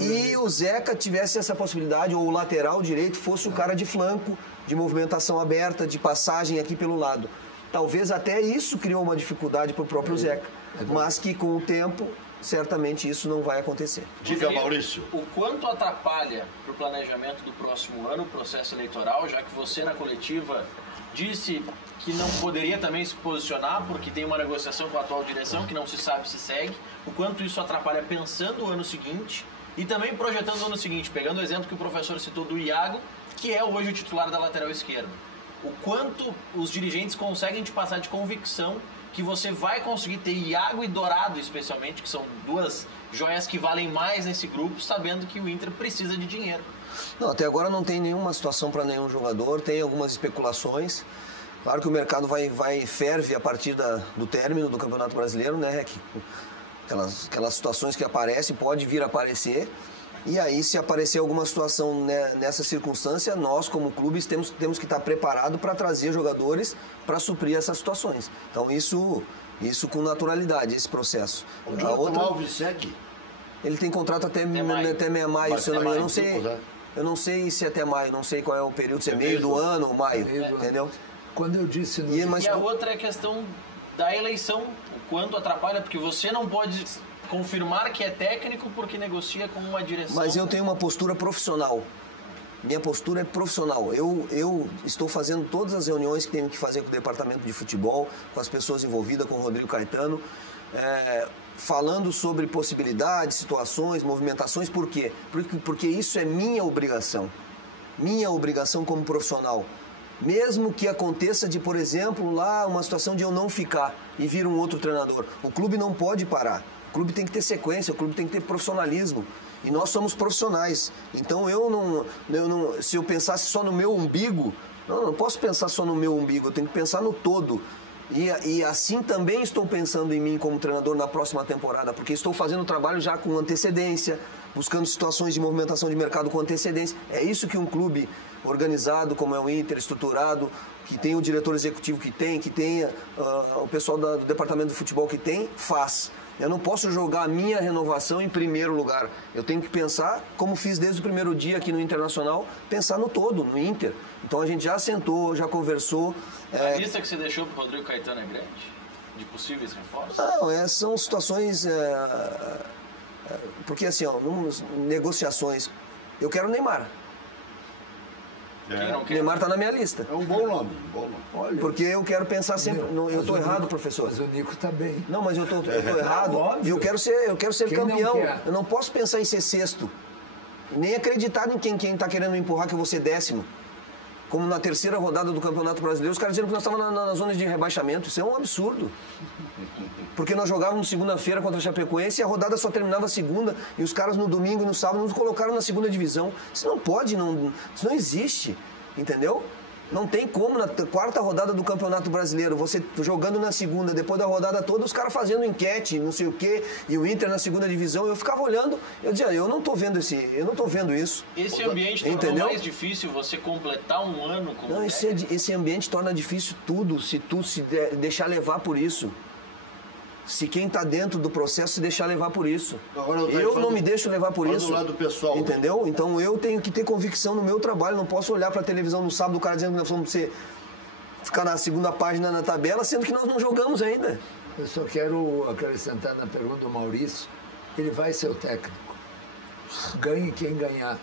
e o Zeca tivesse essa possibilidade, ou o lateral direito fosse o cara de flanco, de movimentação aberta, de passagem aqui pelo lado. Talvez até isso criou uma dificuldade para o próprio Zeca, mas que com o tempo, certamente isso não vai acontecer. Diga, Maurício. O quanto atrapalha para o planejamento do próximo ano o processo eleitoral, já que você na coletiva disse que não poderia também se posicionar porque tem uma negociação com a atual direção que não se sabe se segue, o quanto isso atrapalha pensando o ano seguinte e também projetando o ano seguinte, pegando o exemplo que o professor citou do Iago, que é hoje o titular da lateral esquerda. O quanto os dirigentes conseguem te passar de convicção que você vai conseguir ter Iago e Dourado, especialmente, que são duas joias que valem mais nesse grupo, sabendo que o Inter precisa de dinheiro. Não, até agora não tem nenhuma situação para nenhum jogador, tem algumas especulações. Claro que o mercado ferve a partir do término do Campeonato Brasileiro, né? Aquelas situações que aparecem, pode vir a aparecer. E aí, se aparecer alguma situação nessa circunstância, nós, como clubes, temos que estar preparados para trazer jogadores para suprir essas situações. Então, isso com naturalidade, esse processo. O Jonathan Alves segue? Ele tem contrato até maio, se eu não me engano. Eu não sei se até maio, não sei qual é o período, se é meio do ano ou maio, entendeu? Quando eu disse... E a outra é a questão da eleição, o quanto atrapalha, porque você não pode confirmar que é técnico porque negocia com uma direção. Mas eu tenho uma postura profissional. Minha postura é profissional. Eu estou fazendo todas as reuniões que tenho que fazer com o departamento de futebol, com as pessoas envolvidas, com o Rodrigo Caetano, falando sobre possibilidades, situações, movimentações. Por quê? Porque isso é minha obrigação como profissional. Mesmo que aconteça de, por exemplo, lá uma situação de eu não ficar e vir um outro treinador, o clube não pode parar. O clube tem que ter sequência, o clube tem que ter profissionalismo. E nós somos profissionais. Então se eu pensasse só no meu umbigo, não posso pensar só no meu umbigo, eu tenho que pensar no todo. E assim também estou pensando em mim como treinador na próxima temporada, porque estou fazendo o trabalho já com antecedência, buscando situações de movimentação de mercado com antecedência. É isso que um clube organizado, como é o Inter, estruturado, que tem o diretor executivo que tem o pessoal do departamento de futebol que faz. Eu não posso jogar a minha renovação em primeiro lugar. Eu tenho que pensar, como fiz desde o primeiro dia aqui no Internacional, pensar no todo, no Inter. Então a gente já sentou, já conversou. A lista que você deixou para o Rodrigo Caetano é grande? De possíveis reforços? Não, são situações... porque assim, negociações... Eu quero o Neymar. O Neymar está na minha lista. É um bom nome, Olha, porque eu quero pensar sempre... eu estou errado, professor. Mas o Nico está bem. Não, mas eu estou errado. E eu quero ser campeão. Eu não posso pensar em ser sexto. Nem acreditar em quem está querendo me empurrar que eu vou ser 10º. Como na terceira rodada do Campeonato Brasileiro, os caras dizendo que nós estávamos na zona de rebaixamento. Isso é um absurdo. Porque nós jogávamos segunda-feira contra a Chapecoense e a rodada só terminava segunda. E os caras no domingo e no sábado nos colocaram na segunda divisão. Isso não pode, isso não existe. Entendeu? Não tem como, na quarta rodada do Campeonato Brasileiro, você jogando na segunda, depois da rodada toda, os caras fazendo enquete, não sei o quê, e o Inter na segunda divisão, eu ficava olhando, eu dizia, eu não tô vendo isso. Esse ambiente tornou mais difícil você completar um ano como esse ambiente torna difícil tudo, se tu se deixar levar por isso. Se quem está dentro do processo se deixar levar por isso. Eu não me deixo levar por isso. Do lado pessoal. Entendeu? Então eu tenho que ter convicção no meu trabalho. Não posso olhar para a televisão no sábado, o cara dizendo que nós vamos ficar na segunda página na tabela, sendo que nós não jogamos ainda. Eu só quero acrescentar na pergunta do Maurício, ele vai ser o técnico. Ganhe quem ganhar.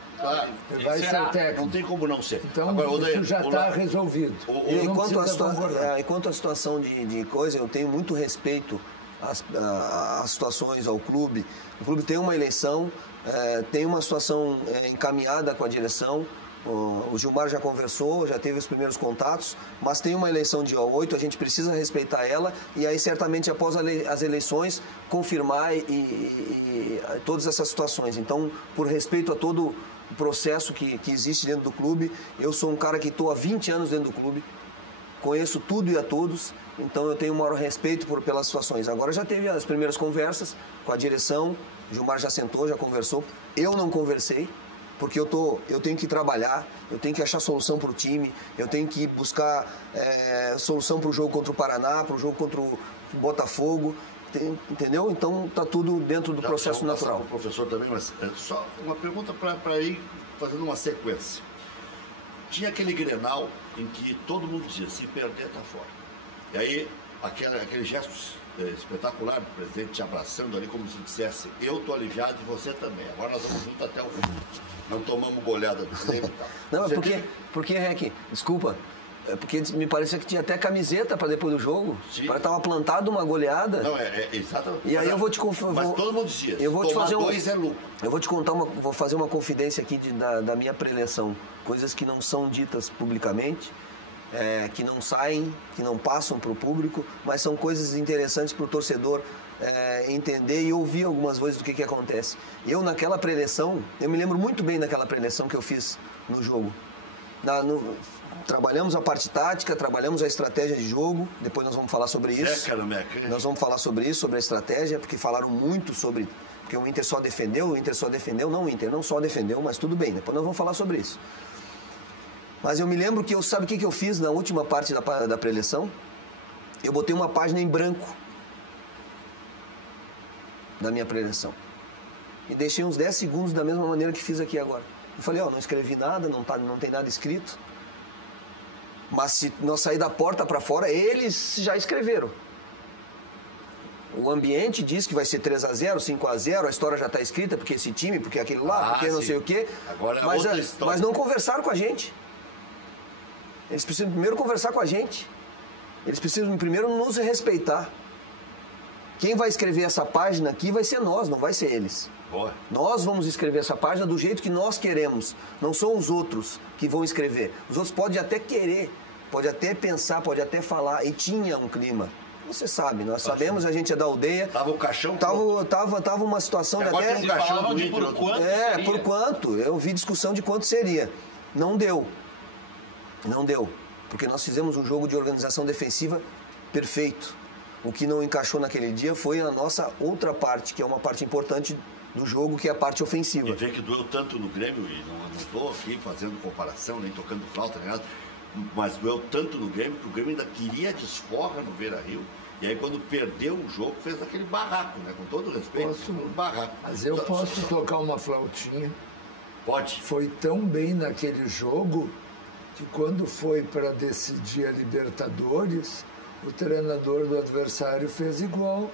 Ele vai ser o técnico. Não tem como não ser. Então isso já está resolvido. Enquanto a situação de coisa, eu tenho muito respeito as situações ao clube. O clube tem uma eleição, tem uma situação encaminhada com a direção. O Gilmar já conversou, já teve os primeiros contatos, mas tem uma eleição dia 8, a gente precisa respeitar ela e aí certamente após as eleições confirmar e todas essas situações. Então, por respeito a todo o processo que existe dentro do clube, eu sou um cara que estou há 20 anos dentro do clube, conheço tudo e a todos, então eu tenho o maior respeito pelas situações. Agora já teve as primeiras conversas com a direção, o Gilmar já sentou, já conversou, eu não conversei, porque eu tenho que trabalhar, eu tenho que achar solução para o time, eu tenho que buscar solução para o jogo contra o Paraná, para o jogo contra o Botafogo, entendeu? Então está tudo dentro do processo natural. O professor também, mas só uma pergunta para ir fazendo uma sequência. Tinha aquele Grenal em que todo mundo dizia, se perder, está fora. E aí, aquele gesto espetacular do presidente te abraçando ali, como se dissesse, eu estou aliviado e você também. Agora nós vamos juntos até o fim. Não tomamos goleada do Grêmio e tal. Não, porque, Rec, desculpa, porque me parecia que tinha até camiseta para depois do jogo. Para estava plantado uma goleada. Não, exatamente. E aí eu vou te Mas todo mundo dizia, eu vou te fazer dois é lucro. Eu vou te contar vou fazer uma confidência aqui da minha preleção. Coisas que não são ditas publicamente, que não saem, que não passam para o público, mas são coisas interessantes para o torcedor entender e ouvir algumas coisas do que acontece. Eu naquela preleção, eu me lembro muito bem daquela preleção que eu fiz no jogo. Trabalhamos a parte tática, trabalhamos a estratégia de jogo, depois nós vamos falar sobre isso. Nós vamos falar sobre isso, sobre a estratégia, porque falaram muito sobre... Porque o Inter só defendeu, não, o Inter não só defendeu, mas tudo bem, depois nós vamos falar sobre isso. Mas eu me lembro que sabe o que eu fiz na última parte da preleção? Eu botei uma página em branco da minha preleção. E deixei uns 10 segundos da mesma maneira que fiz aqui agora. Eu falei, não escrevi nada, não tem nada escrito. Mas se nós sair da porta para fora, eles já escreveram. O ambiente diz que vai ser 3-0, 5-0, a história já está escrita, porque esse time, porque aquele lá, porque não sei o quê. Agora mas não conversaram com a gente. Eles precisam primeiro conversar com a gente. Eles precisam primeiro nos respeitar. Quem vai escrever essa página aqui vai ser nós, não vai ser eles. Boa. Nós vamos escrever essa página do jeito que nós queremos. Não são os outros que vão escrever. Os outros podem até querer, pode até pensar, pode até falar. E tinha um clima. Você sabe, nós sabemos, a gente é da aldeia. Tava o caixão? Tava uma situação de agora até... tem um caixão do Inter. Por quanto seria? Por quanto. Eu vi discussão de quanto seria. Não deu. Não deu. Porque nós fizemos um jogo de organização defensiva perfeito. O que não encaixou naquele dia foi a nossa outra parte, que é uma parte importante do jogo, que é a parte ofensiva. E vê que doeu tanto no Grêmio, e não estou aqui fazendo comparação, nem tocando flauta, nem nada, mas doeu tanto no Grêmio, que o Grêmio ainda queria desforra no Beira-Rio, E aí, quando perdeu o jogo, fez aquele barraco, né? Com todo respeito, um barraco. Mas eu posso tocar uma flautinha. Pode. Foi tão bem naquele jogo que quando foi para decidir a Libertadores, o treinador do adversário fez igual.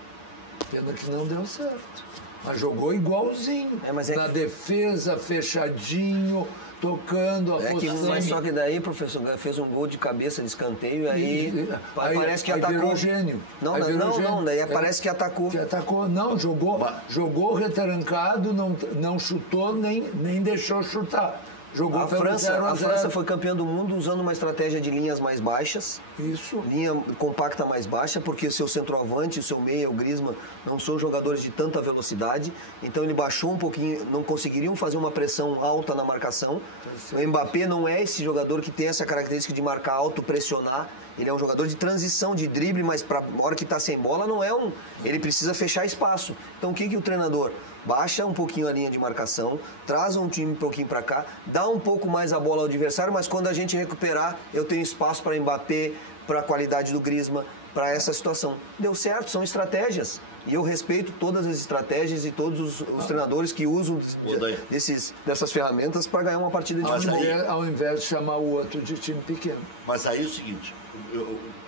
Pena que não deu certo. Mas jogou igualzinho. Na defesa, fechadinho, tocando, apostando. Mas só que daí, professor, fez um gol de cabeça de escanteio e aí parece que atacou. Virou gênio. Não, daí parece que atacou. Não, jogou retrancado, não chutou, nem deixou chutar. Jogou a França foi campeã do mundo usando uma estratégia de linhas mais baixas. Isso. Linha compacta mais baixa, porque o seu centroavante, o seu meia, o Griezmann, não são jogadores de tanta velocidade. Então ele baixou um pouquinho, não conseguiriam fazer uma pressão alta na marcação. O Mbappé não é esse jogador que tem essa característica de marcar alto, pressionar. Ele é um jogador de transição, de drible, mas para a hora que está sem bola não é um... Ele precisa fechar espaço. Então o que o treinador... Baixa um pouquinho a linha de marcação, traz um time um pouquinho para cá, dá um pouco mais a bola ao adversário, mas quando a gente recuperar, eu tenho espaço para Mbappé, para a qualidade do Griezmann, para essa situação. Deu certo, são estratégias. E eu respeito todas as estratégias e todos os treinadores que usam dessas ferramentas para ganhar uma partida de futebol. Ao invés de chamar o outro de time pequeno. Mas aí é o seguinte,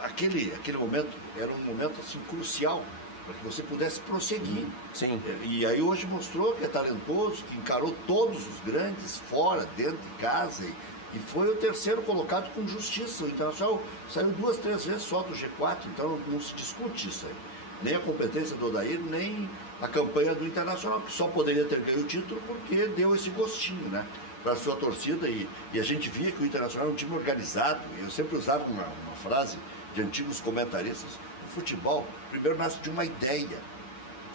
aquele momento era um momento assim, crucial, para que você pudesse prosseguir. Sim. E aí hoje mostrou que é talentoso, que encarou todos os grandes, fora, dentro de casa, e foi o terceiro colocado com justiça. O Internacional saiu 2, 3 vezes só do G4, então não se discute isso aí. Nem a competência do Odair, nem a campanha do Internacional, que só poderia ter ganho o título porque deu esse gostinho, né, para a sua torcida. E a gente via que o Internacional é um time organizado. Eu sempre usava uma frase de antigos comentaristas: futebol, primeiro nasce de uma ideia.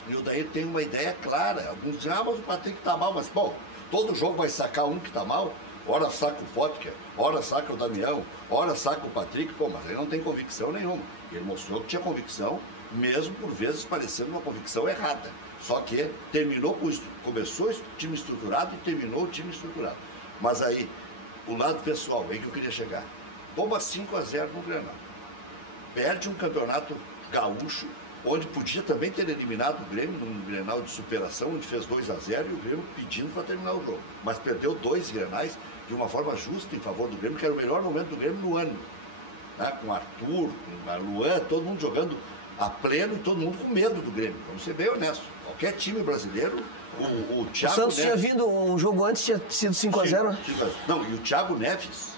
E o Odair tem uma ideia clara. Alguns dizem, mas o Patrick tá mal, mas, bom, todo jogo vai sacar um que tá mal. Ora saca o Potker, ora saca o Damião, ora saca o Patrick. Pô, mas ele não tem convicção nenhuma. Ele mostrou que tinha convicção, mesmo por vezes parecendo uma convicção errada. Só que começou o time estruturado e terminou o time estruturado. Mas aí, o lado pessoal, aí que eu queria chegar. Toma 5-0 no Grenal. Perde um campeonato gaúcho, onde podia também ter eliminado o Grêmio num Grenal de superação, onde fez 2-0 e o Grêmio pedindo para terminar o jogo. Mas perdeu 2 Grenais de uma forma justa em favor do Grêmio, que era o melhor momento do Grêmio no ano. Né? Com Arthur, com a Luan, todo mundo jogando a pleno e todo mundo com medo do Grêmio. Vamos ser bem honestos. Qualquer time brasileiro, o Thiago O Santos Neves, tinha vindo um jogo antes, tinha sido 5-0. Não, e o Thiago Neves,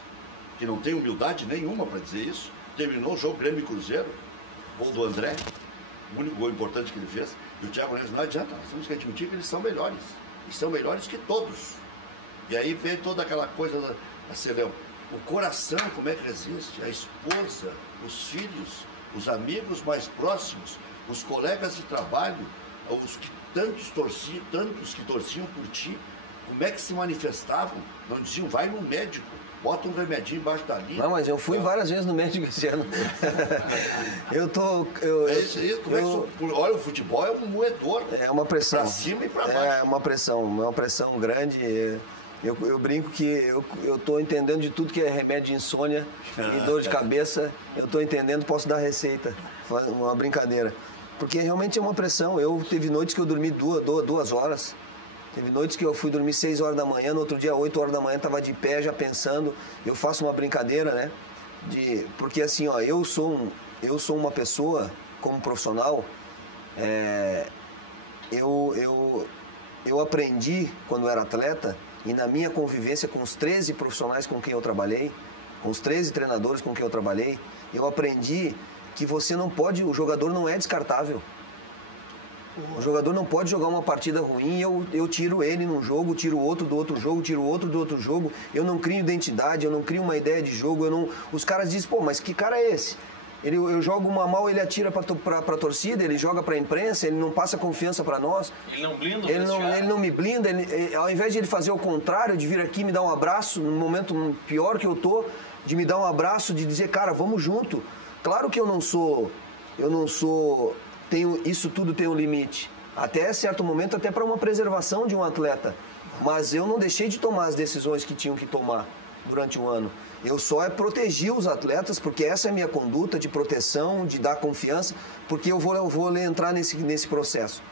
que não tem humildade nenhuma para dizer isso, terminou o jogo Grêmio e Cruzeiro, gol do André, o único gol importante que ele fez, e o Thiago Neves, não adianta, nós temos que admitir que eles são melhores, e são melhores que todos. E aí veio toda aquela coisa da Celeu. O coração, como é que resiste? A esposa, os filhos, os amigos mais próximos, os colegas de trabalho, os que tantos que torciam por ti, como é que se manifestavam? Não diziam, vai no médico, bota um remedinho embaixo da linha. Não, mas eu fui várias vezes no médico esse ano. Olha, o futebol é um moedor. É uma pressão. Pra cima e pra baixo. É uma pressão grande. Eu brinco que eu estou entendendo de tudo que é remédio de insônia e dor de cabeça. Eu estou entendendo, posso dar receita. Uma brincadeira. Porque realmente é uma pressão. Teve noites que eu dormi 2 horas. Teve noites que eu fui dormir 6 horas da manhã, no outro dia 8 horas da manhã estava de pé já pensando. Eu faço uma brincadeira, né? Porque assim, ó, eu sou uma pessoa, como profissional, eu aprendi quando eu era atleta, e na minha convivência com os 13 profissionais com quem eu trabalhei, com os 13 treinadores com quem eu trabalhei, eu aprendi que o jogador não é descartável. O jogador não pode jogar uma partida ruim, eu tiro ele num jogo, tiro outro do outro jogo, tiro outro do outro jogo, eu não crio identidade, eu não crio uma ideia de jogo, os caras dizem, pô, mas que cara é esse? Eu jogo uma mal, ele atira pra torcida, ele joga pra imprensa, ele não passa confiança pra nós. Ele não blinda ele não me blinda, ao invés de ele fazer o contrário, de vir aqui me dar um abraço, no momento pior que eu tô, de me dar um abraço, de dizer, cara, vamos junto. Claro que eu não sou isso tudo tem um limite. Até certo momento, até para uma preservação de um atleta. Mas eu não deixei de tomar as decisões que tinham que tomar. durante um ano. Eu só protegi os atletas, porque essa é a minha conduta de proteção, de dar confiança, porque eu vou entrar nesse processo.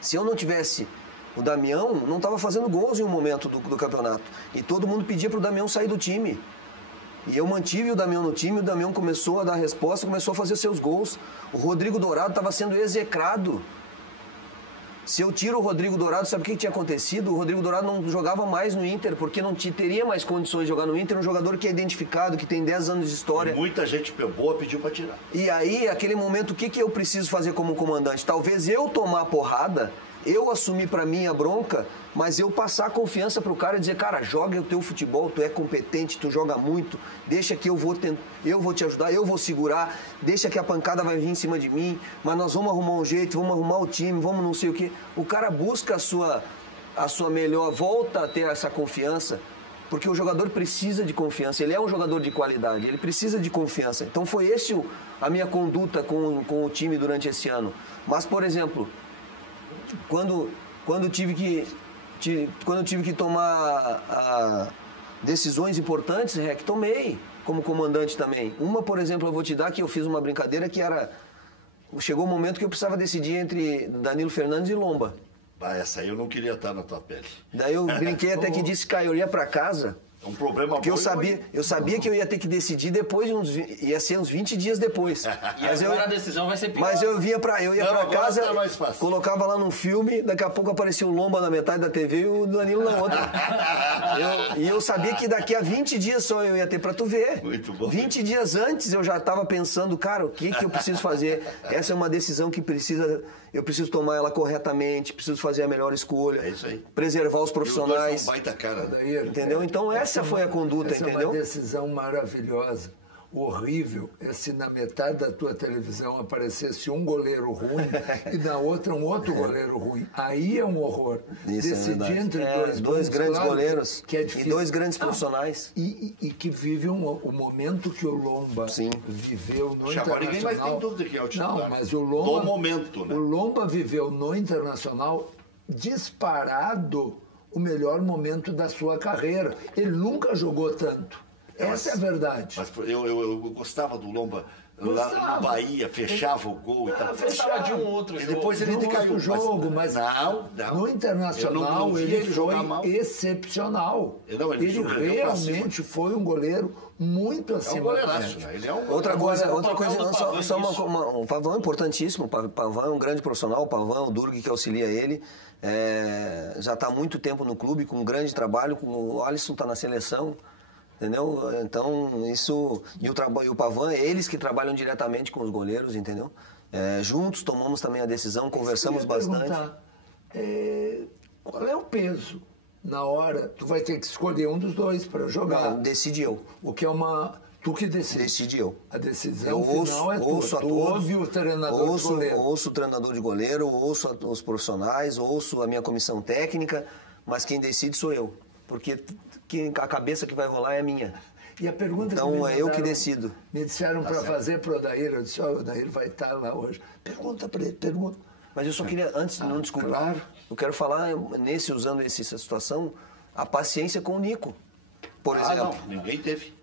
Se eu não tivesse o Damião, não estava fazendo gols em um momento do campeonato. E todo mundo pedia para o Damião sair do time. E eu mantive o Damião no time, o Damião começou a dar resposta, começou a fazer seus gols. O Rodrigo Dourado estava sendo execrado. Se eu tiro o Rodrigo Dourado, sabe o que tinha acontecido? O Rodrigo Dourado não jogava mais no Inter, porque não teria mais condições de jogar no Inter. Um jogador que é identificado, que tem 10 anos de história. E muita gente boa pediu para tirar. E aí, aquele momento, o que eu preciso fazer como comandante? Talvez eu tomar a porrada, eu assumir para mim a bronca, mas eu passar a confiança pro cara e dizer, cara, joga o teu futebol, tu é competente, tu joga muito, deixa que eu vou te ajudar, eu vou segurar, deixa que a pancada vai vir em cima de mim, mas nós vamos arrumar um jeito, vamos arrumar o time, vamos não sei o quê. O cara busca a sua melhor, volta a ter essa confiança, porque o jogador precisa de confiança, ele é um jogador de qualidade, ele precisa de confiança. Então foi a minha conduta com o time durante esse ano. Mas, por exemplo, quando eu tive que tomar decisões importantes, tomei como comandante também. Uma, por exemplo, eu vou te dar que eu fiz uma brincadeira que era... Chegou o momento que eu precisava decidir entre Danilo Fernandes e Lomba. Essa aí eu não queria estar na tua pele. Daí eu brinquei até que disse, cara, eu ia pra casa... É um problema porque eu sabia que eu ia ter que decidir depois, ia ser uns 20 dias depois. Mas agora a decisão vai ser pior. Mas eu ia pra casa, colocava lá num filme, daqui a pouco aparecia o Lomba na metade da TV e o Danilo na outra. E eu sabia que daqui a 20 dias só eu ia ter pra tu ver. Muito bom. 20 dias antes eu já estava pensando, cara, o que eu preciso fazer? Essa é uma decisão que eu preciso tomar ela corretamente, preciso fazer a melhor escolha. É isso aí. Preservar os profissionais. E os dois são baita cara. Entendeu? Então essa foi a conduta, entendeu? É uma decisão maravilhosa. Horrível é se na metade da tua televisão aparecesse um goleiro ruim e na outra um outro goleiro ruim. Aí é um horror. Isso decidir entre dois grandes claro, goleiros que é difícil. E dois grandes profissionais. E que vive o momento que o Lomba viveu no Internacional. Ninguém mais tem dúvida que é o titular. Não, mas o Lomba, do momento, né? O Lomba viveu no Internacional disparado o melhor momento da sua carreira. Ele nunca jogou tanto. Essa é a verdade. Mas eu gostava do Lomba lá no Bahia, fechava o gol e tal. Fechava de um outro e jogo. Depois ele decaiu. Um jogo, mas não. No Internacional não ele foi mal. excepcional. Ele realmente foi um goleiro muito acima. É um goleiraço, né? Ele é um outra coisa, só Pavão, o Pavão é importantíssimo, o Pavão é um grande profissional, o Pavão, o Durg que auxilia ele, já está há muito tempo no clube, com um grande trabalho, o Alisson está na seleção. Entendeu? Então, isso... E o Pavão, eles que trabalham diretamente com os goleiros, entendeu? Juntos tomamos também a decisão, conversamos bastante. Qual é o peso? Na hora, tu vai ter que escolher um dos dois para jogar. Não, decidi eu. O que é uma... Tu que decide. Decidi eu. A decisão final é tua. Tu ouve o treinador de goleiro. Ouço o treinador de goleiro, ouço os profissionais, ouço a minha comissão técnica, mas quem decide sou eu. Porque a cabeça que vai rolar é a minha. E a pergunta então é eu que decido. Me disseram para fazer para o Odair, eu disse, o Odair vai estar lá hoje. Pergunta para ele, pergunta. Mas eu só queria, antes, não desculpa, claro. Eu quero falar, usando essa situação, a paciência com o Nico. Por exemplo. Não, ninguém teve.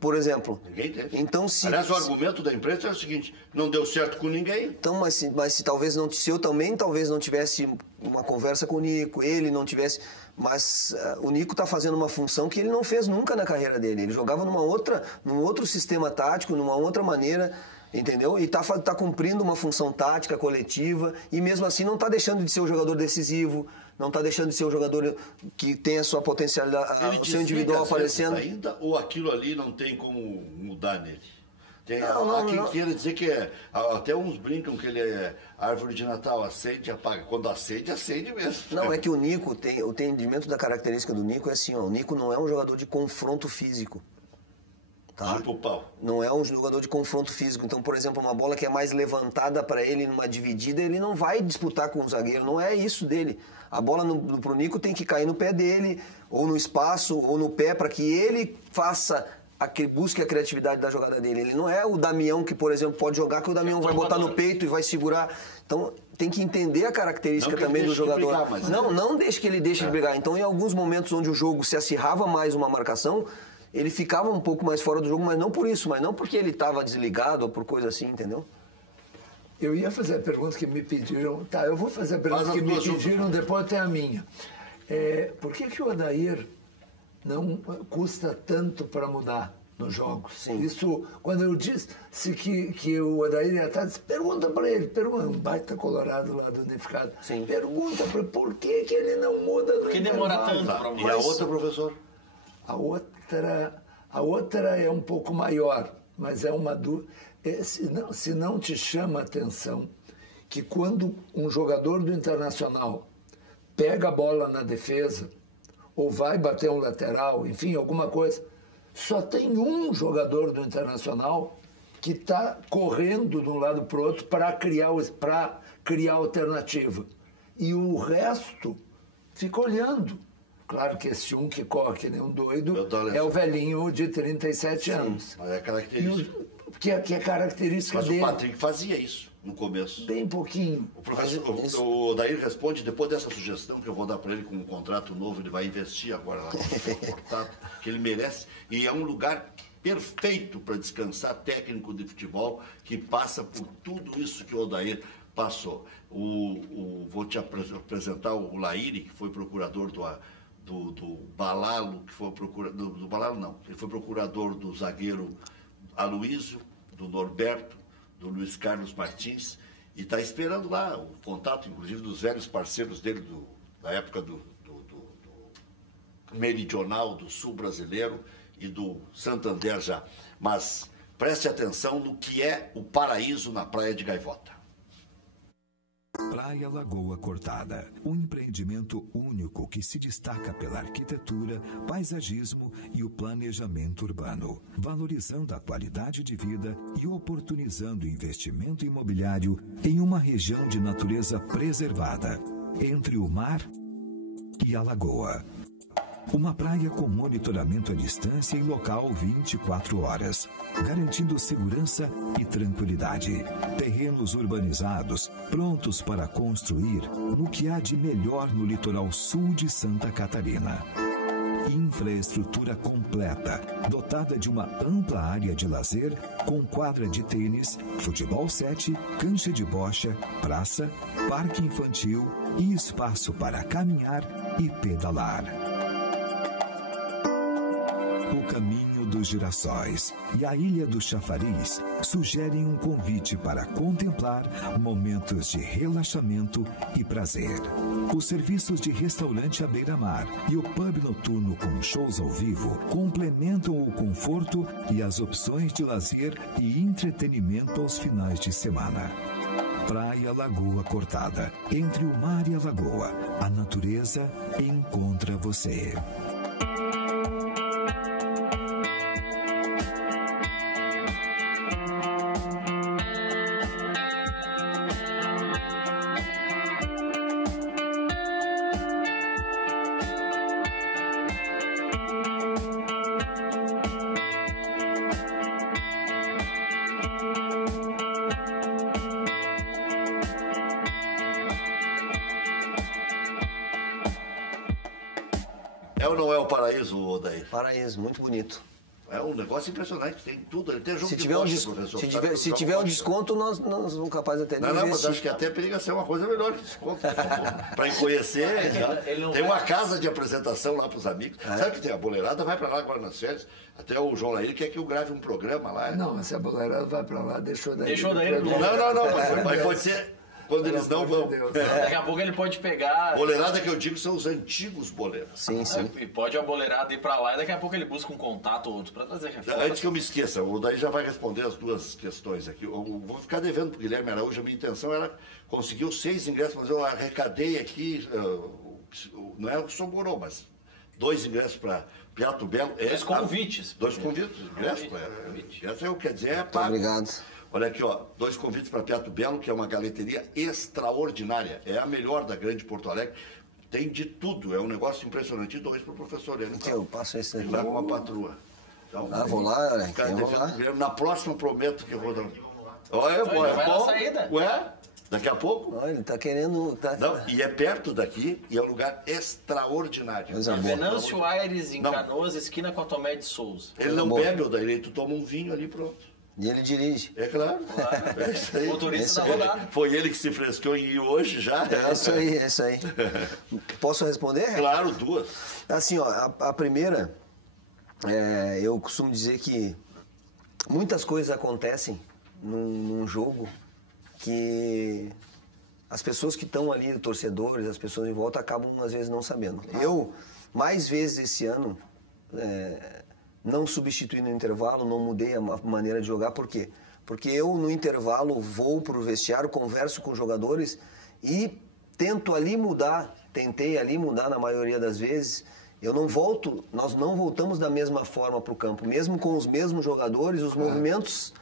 Por exemplo. Ninguém teve. Então, aliás, o argumento da imprensa é o seguinte, não deu certo com ninguém. Então, mas se talvez não, se eu também talvez não tivesse uma conversa com o Nico, ele não tivesse... Mas o Nico está fazendo uma função que ele não fez nunca na carreira dele. Ele jogava num outro sistema tático, numa outra maneira, entendeu? E está cumprindo uma função tática, coletiva, e mesmo assim não está deixando de ser um jogador decisivo, não está deixando de ser um jogador que tem a sua potencialidade, o seu individual aparecendo. Ainda, ou aquilo ali não tem como mudar nele? Há quem queira dizer que até uns brincam que ele é árvore de Natal, acende e apaga. Quando acende mesmo. Não, é que o Nico, o entendimento da característica do Nico é assim, o Nico não é um jogador de confronto físico. Tá? Tipo o pau. Não é um jogador de confronto físico. Então, por exemplo, uma bola que é mais levantada para ele numa dividida, ele não vai disputar com o zagueiro. Não é isso dele. A bola pro Nico tem que cair no pé dele, ou no espaço, ou no pé, para que ele busque a criatividade da jogada dele. Ele não é o Damião que, por exemplo, pode jogar, que o Damião vai botar no peito e vai segurar. Então, tem que entender a característica também do jogador. Não deixe que ele deixe de brigar. Então, em alguns momentos onde o jogo se acirrava mais uma marcação, ele ficava um pouco mais fora do jogo, mas não por isso, mas não porque ele estava desligado ou por coisa assim, entendeu? Eu ia fazer a pergunta que me pediram. Tá, eu vou fazer a pergunta que me pediram, depois tem a minha. Por que o Odair não custa tanto para mudar nos jogos? Sim. Isso, quando eu disse que o Odair ia estar, pergunta para ele, um baita colorado lá do Unificado. Sim. Pergunta para ele por que ele não muda no Por que demora intervalo? tanto para mudar? E a outra, professor? A outra é um pouco maior, mas é uma se não te chama a atenção que quando um jogador do Internacional pega a bola na defesa ou vai bater um lateral, enfim, alguma coisa, só tem um jogador do Internacional que está correndo de um lado para o outro para criar alternativa. E o resto fica olhando. Claro que esse um que corre que nem um doido é o velhinho de 37 anos. Mas é característica. Que é característica Mas dele. o Patrick fazia isso no começo. Bem pouquinho. O professor, o Odair responde, depois dessa sugestão que eu vou dar para ele com um contrato novo, ele vai investir agora lá no Cortado, que ele merece. E é um lugar perfeito para descansar técnico de futebol que passa por tudo isso que o Odair passou. Vou te apresentar o Laíri, que foi procurador do Balalo, que foi procurador do Balalo não, ele foi procurador do zagueiro Aloísio, do Norberto, do Luiz Carlos Martins, e está esperando lá o contato, inclusive, dos velhos parceiros dele da época do Meridional, do Sul Brasileiro e do Santander já. Mas preste atenção no que é o paraíso na Praia de Gaivota. Praia Lagoa Cortada, um empreendimento único que se destaca pela arquitetura, paisagismo e o planejamento urbano, valorizando a qualidade de vida e oportunizando o investimento imobiliário em uma região de natureza preservada, entre o mar e a lagoa. Uma praia com monitoramento à distância e local 24 horas, garantindo segurança e tranquilidade. Terrenos urbanizados, prontos para construir no que há de melhor no litoral sul de Santa Catarina. Infraestrutura completa, dotada de uma ampla área de lazer com quadra de tênis, futebol 7, cancha de bocha, praça, parque infantil e espaço para caminhar e pedalar. O Caminho dos Girassóis e a Ilha do Chafariz sugerem um convite para contemplar momentos de relaxamento e prazer. Os serviços de restaurante à beira-mar e o pub noturno com shows ao vivo complementam o conforto e as opções de lazer e entretenimento aos finais de semana. Praia Lagoa Cortada, entre o mar e a lagoa, a natureza encontra você. É ou não é o paraíso, Odair? Paraíso, muito bonito. É um negócio impressionante, tem tudo. Ele tem jogo Se de tiver professor. se tiver um desconto, nós somos capazes até de Não, mas investir. acho que até periga ser uma coisa melhor que desconto. Para ele conhecer, tem uma casa de apresentação lá para os amigos. Sabe que tem a boleirada, vai para lá agora nas férias. Até o João Laíri quer que eu grave um programa lá. Não, mas se a boleirada vai para lá, deixou daí. Deixou daí. Não, mas pode ser quando eles não vão. Daqui a pouco ele pode pegar... Boleirada que eu digo são os antigos boleiros. Sim, sim. E pode a boleirada ir pra lá e daqui a pouco ele busca um contato ou outro pra trazer reforço. Antes que eu me esqueça, o Daí já vai responder as duas questões aqui. Eu vou ficar devendo para o Guilherme Araújo. A minha intenção era conseguir os 6 ingressos, mas eu arrecadei aqui, não é o que sobrou, mas 2 ingressos para Piato Belo. 2 convites. 2 convites, ingressos. Ingresso é o que quer dizer, é pago. Obrigado. Olha aqui, ó, 2 convites para Piato Belo, que é uma galeteria extraordinária. É a melhor da Grande Porto Alegre. Tem de tudo, é um negócio impressionante. E 2 para o professor Heleno. Então, eu passo esse aqui. Lá com a patroa. Então, vou lá, ficar eu vou devendo lá. Guilherme. Na próxima prometo que eu vou dar. Olha, Vai na saída. Ué? Daqui a pouco. Olha, ele tá querendo... Não, e é perto daqui e é um lugar extraordinário. Venâncio Aires, em Canoas, esquina com a Tomé de Souza. Ele não bebe, Odair, tu toma um vinho ali, pronto. E ele dirige. É claro. É isso aí. Motorista da rodada. Foi ele que se frescou em ir hoje já. É isso aí, é isso aí. Posso responder? Claro, 2. Assim, ó, a primeira, eu costumo dizer que muitas coisas acontecem num jogo que as pessoas que estão ali, torcedores, as pessoas em volta, acabam às vezes não sabendo. Eu, mais vezes esse ano, não substituí no intervalo, não mudei a maneira de jogar. Por quê? Porque eu, no intervalo, vou para o vestiário, converso com os jogadores e tento ali mudar, tentei ali mudar na maioria das vezes. Eu não volto, nós não voltamos da mesma forma para o campo, mesmo com os mesmos jogadores, os movimentos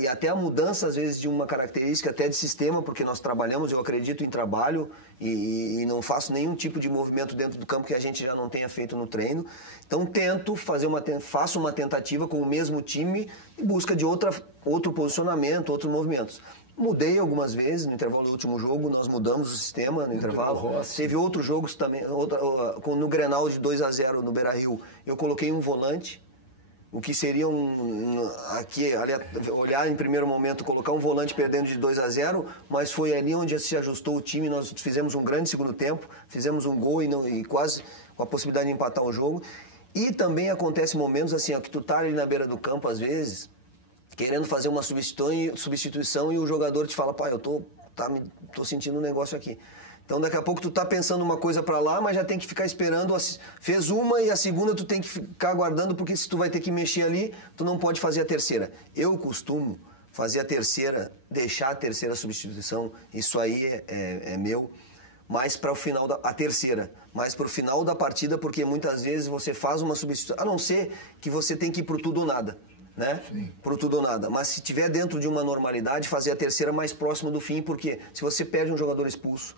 e até a mudança, às vezes, de uma característica até de sistema, porque nós trabalhamos, eu acredito em trabalho e não faço nenhum tipo de movimento dentro do campo que a gente já não tenha feito no treino. Então, faço uma tentativa com o mesmo time em busca de outro posicionamento, outros movimentos. Mudei algumas vezes no intervalo do último jogo, nós mudamos o sistema no intervalo. Teve outros jogos também, no Grenal de 2-0 no Beira-Rio, eu coloquei um volante. O que seria olhar em primeiro momento, colocar um volante perdendo de 2-0, mas foi ali onde se ajustou o time, nós fizemos um grande segundo tempo, fizemos um gol e quase com a possibilidade de empatar o jogo. E também acontece momentos assim, que tu tá ali na beira do campo, às vezes, querendo fazer uma substituição e o jogador te fala, pai, eu tô sentindo um negócio aqui. Então, daqui a pouco tu tá pensando uma coisa para lá, mas já tem que ficar esperando. Fez uma e a segunda tu tem que ficar aguardando, porque se tu vai ter que mexer ali, tu não pode fazer a terceira. Eu costumo fazer a terceira, deixar a terceira substituição, isso aí é meu, mais para o final a terceira, mais para o final da partida, porque muitas vezes você faz uma substituição, a não ser que você tem que ir pro tudo ou nada, né? Sim. Pro tudo ou nada. Mas se tiver dentro de uma normalidade, fazer a terceira mais próximo do fim, porque se você perde um jogador expulso,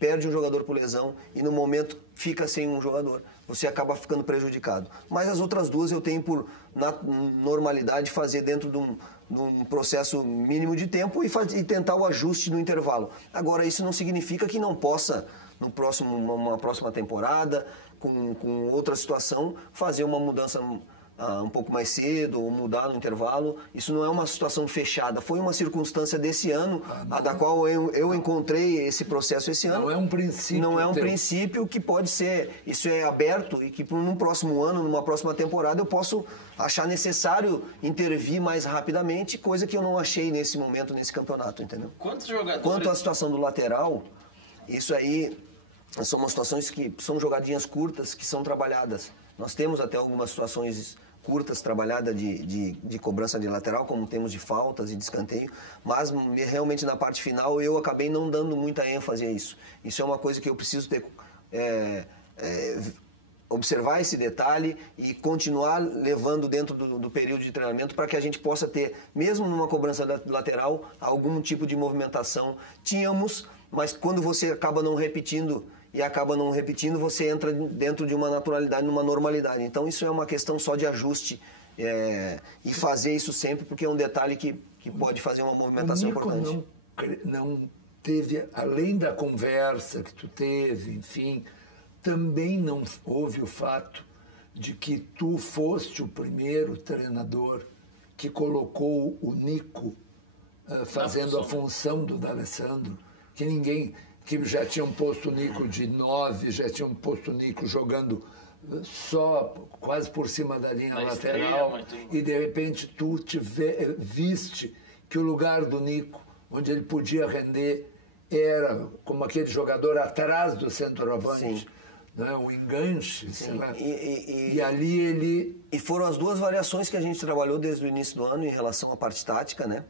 perde um jogador por lesão e no momento fica sem um jogador, você acaba ficando prejudicado. Mas as outras duas eu tenho na normalidade, fazer dentro de um processo mínimo de tempo e tentar o ajuste no intervalo. Agora, isso não significa que não possa, numa próxima temporada, com outra situação, fazer uma mudança um pouco mais cedo ou mudar no intervalo. Isso não é uma situação fechada, foi uma circunstância desse ano, da qual eu encontrei esse processo esse ano. Não é um princípio. Não é um princípio que pode ser, isso é aberto e que num próximo ano, numa próxima temporada, eu posso achar necessário intervir mais rapidamente, coisa que eu não achei nesse momento, nesse campeonato, entendeu? Quantos jogadores... Quanto à situação do lateral, isso aí são umas situações que são jogadinhas curtas que são trabalhadas. Nós temos até algumas situações curtas trabalhadas de cobrança de lateral, como temos de faltas e de escanteio, mas realmente na parte final eu acabei não dando muita ênfase a isso. Isso é uma coisa que eu preciso ter, observar esse detalhe e continuar levando dentro do período de treinamento para que a gente possa ter, mesmo numa cobrança lateral, algum tipo de movimentação. Tínhamos, mas quando você acaba não repetindo, você entra dentro de uma naturalidade, numa normalidade. Então, isso é uma questão só de ajuste e fazer isso sempre, porque é um detalhe que pode fazer uma movimentação importante. Não teve, além da conversa que tu teve, enfim, também não houve o fato de que tu foste o primeiro treinador que colocou o Nico fazendo a função do D'Alessandro, que já tinham posto o Nico de 9, já tinham posto o Nico jogando só quase por cima da linha lateral, e de repente tu viste que o lugar do Nico, onde ele podia render, era como aquele jogador atrás do centroavante, né? O enganche, sei lá. E ali ele... E foram as duas variações que a gente trabalhou desde o início do ano em relação à parte tática, né?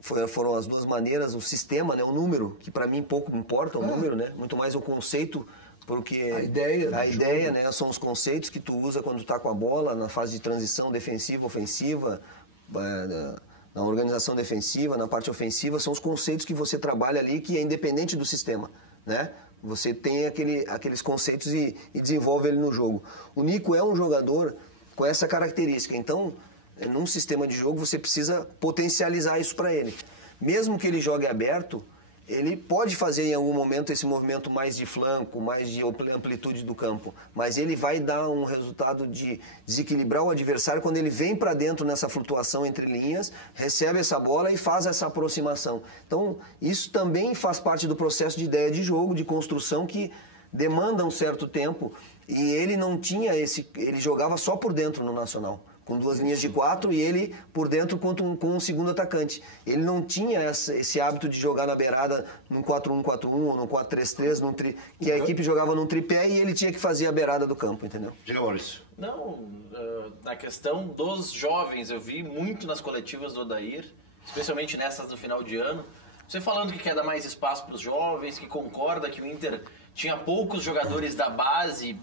Foram as duas maneiras, o sistema, né, o número, que para mim pouco importa o número, né, muito mais o conceito, porque a ideia, né, são os conceitos que tu usa quando tu tá com a bola, na fase de transição defensiva, ofensiva, na organização defensiva, na parte ofensiva, são os conceitos que você trabalha ali, que é independente do sistema, né? Você tem aqueles conceitos e desenvolve ele no jogo. O Nico é um jogador com essa característica, então num sistema de jogo você precisa potencializar isso para ele. mesmo que ele jogue aberto, ele pode fazer em algum momento esse movimento mais de flanco, mais de amplitude do campo, mas ele vai dar um resultado de desequilibrar o adversário quando ele vem para dentro nessa flutuação entre linhas, recebe essa bola e faz essa aproximação. Então, isso também faz parte do processo de ideia de jogo, de construção, que demanda um certo tempo, e ele não tinha ele jogava só por dentro no Nacional, com 2 linhas de 4 e ele por dentro com um segundo atacante. Ele não tinha esse hábito de jogar na beirada num 4-1-4-1 ou num 4-3-3, que a equipe jogava num tripé e ele tinha que fazer a beirada do campo, entendeu? Diga, Maurício. Não, na questão dos jovens, eu vi muito nas coletivas do Odair, especialmente nessas do final de ano, você falando que quer dar mais espaço para os jovens, que concorda que o Inter tinha poucos jogadores da base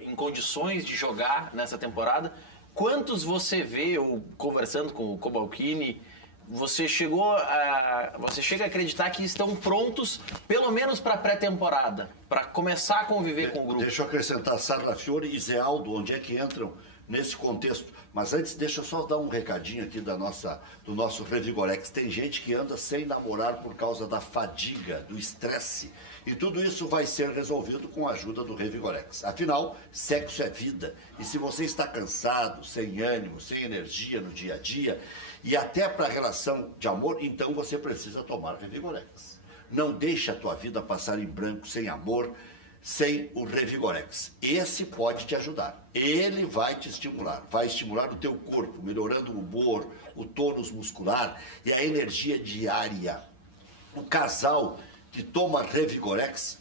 em condições de jogar nessa temporada. Quantos você vê, ou conversando com o Cobalcini, você chega a acreditar que estão prontos, pelo menos para a pré-temporada, para começar a conviver com o grupo? Deixa eu acrescentar Sarrafiore e Zé Aldo, onde é que entram nesse contexto. Mas antes, deixa eu só dar um recadinho aqui do nosso Revigorex. Tem gente que anda sem namorar por causa da fadiga, do estresse. E tudo isso vai ser resolvido com a ajuda do Revigorex. Afinal, sexo é vida. E se você está cansado, sem ânimo, sem energia no dia a dia, e até para a relação de amor, então você precisa tomar Revigorex. Não deixe a tua vida passar em branco, sem amor, sem o Revigorex. Esse pode te ajudar. Ele vai te estimular. Vai estimular o teu corpo, melhorando o humor, o tônus muscular e a energia diária. O casal que toma Revigorex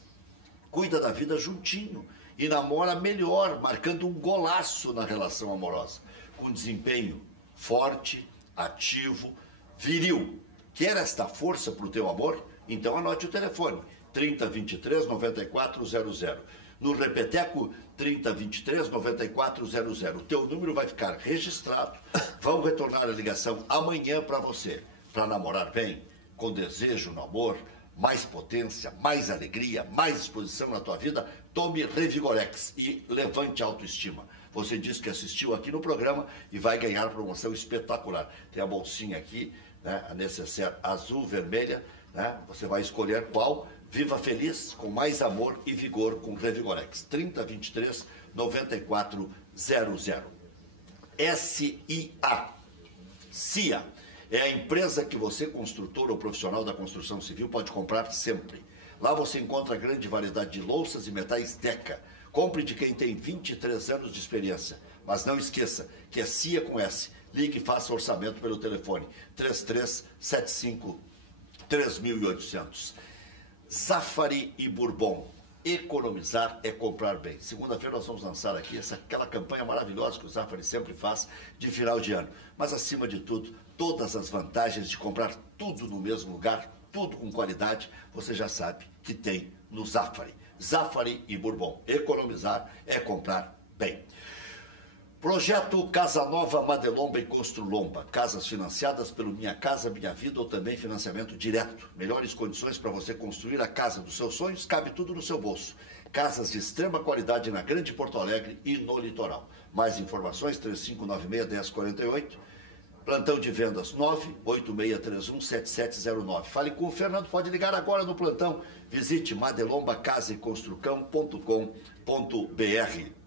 cuida da vida juntinho e namora melhor, marcando um golaço na relação amorosa, com desempenho forte, ativo, viril. Quer esta força para o teu amor? Então anote o telefone, 3023-9400. No Repeteco, 3023-9400. O teu número vai ficar registrado. Vão retornar a ligação amanhã para você. Para namorar bem, com desejo no amor, mais potência, mais alegria, mais disposição na tua vida, tome Revigorex e levante a autoestima. Você disse que assistiu aqui no programa e vai ganhar promoção espetacular. Tem a bolsinha aqui, né, a necessaire azul, vermelha, né? Você vai escolher qual. Viva feliz, com mais amor e vigor com Revigorex. 3023-9400. SIA é a empresa que você, construtor ou profissional da construção civil, pode comprar sempre. Lá você encontra grande variedade de louças e metais Deca. Compre de quem tem 23 anos de experiência. Mas não esqueça que é SIA com S. Ligue e faça orçamento pelo telefone 3375-3800. Zafari e Bourbon. Economizar é comprar bem. Segunda-feira nós vamos lançar aqui aquela campanha maravilhosa que o Zafari sempre faz de final de ano. Mas, acima de tudo, todas as vantagens de comprar tudo no mesmo lugar, tudo com qualidade, você já sabe que tem no Zafari. Zafari e Bourbon. Economizar é comprar bem. Projeto Casa Nova Madelomba e Construlomba. Casas financiadas pelo Minha Casa Minha Vida ou também financiamento direto. Melhores condições para você construir a casa dos seus sonhos, cabe tudo no seu bolso. Casas de extrema qualidade na Grande Porto Alegre e no litoral. Mais informações, 3596-1048. Plantão de vendas 98631-7709. Fale com o Fernando, pode ligar agora no plantão. Visite madelombacasaeconstrucão.com.br.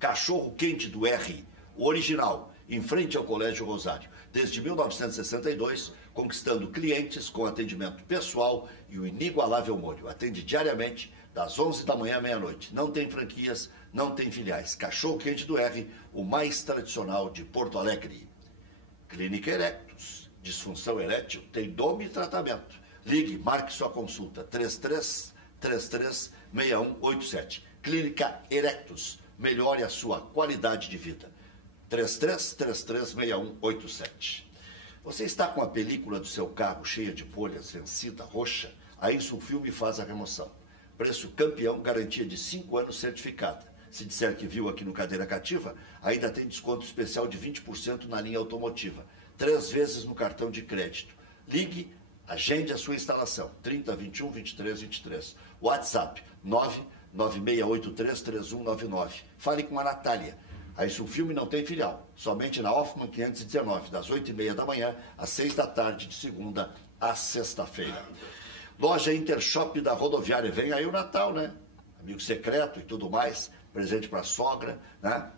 Cachorro Quente do R, o original, em frente ao Colégio Rosário. Desde 1962, conquistando clientes com atendimento pessoal e o inigualável molho. Atende diariamente, das 11 da manhã à meia-noite. Não tem franquias, não tem filiais. Cachorro Quente do R, o mais tradicional de Porto Alegre. Clínica Erectus, disfunção erétil, tem nome e tratamento. Ligue, marque sua consulta, 3333-6187. Clínica Erectus. Melhore a sua qualidade de vida. 3333-6187. Você está com a película do seu carro cheia de bolhas, vencida, roxa? A Insulfilme faz a remoção. Preço campeão, garantia de 5 anos certificada. Se disser que viu aqui no Cadeira Cativa, ainda tem desconto especial de 20% na linha automotiva. 3 vezes no cartão de crédito. Ligue, agende a sua instalação. 3021-2323. WhatsApp 996833199. Fale com a Natália. A Insulfilme não tem filial, somente na Hoffman 519, das 8h30 da manhã às 6 da tarde, de segunda à sexta-feira. Loja Intershop da Rodoviária. Vem aí o Natal, né? Amigo secreto e tudo mais. Presente para a sogra, né?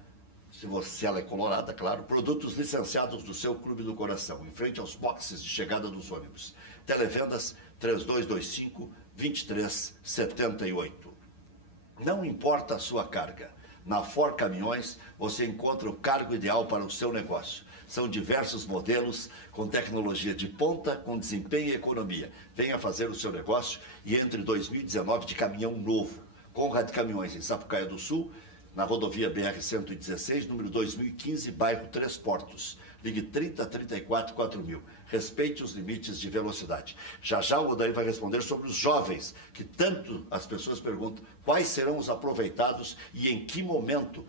Se ela é colorada, claro. Produtos licenciados do seu Clube do Coração. Em frente aos boxes de chegada dos ônibus. Televendas 3225-2378. Não importa a sua carga. Na For Caminhões, você encontra o cargo ideal para o seu negócio. São diversos modelos com tecnologia de ponta, com desempenho e economia. Venha fazer o seu negócio e entre 2019 de caminhão novo. Conrad Caminhões, em Sapucaia do Sul, na rodovia BR-116, número 2015, bairro Três Portos. Ligue 3034-4000. Respeite os limites de velocidade. Já já o Odair vai responder sobre os jovens, que tanto as pessoas perguntam quais serão os aproveitados e em que momento,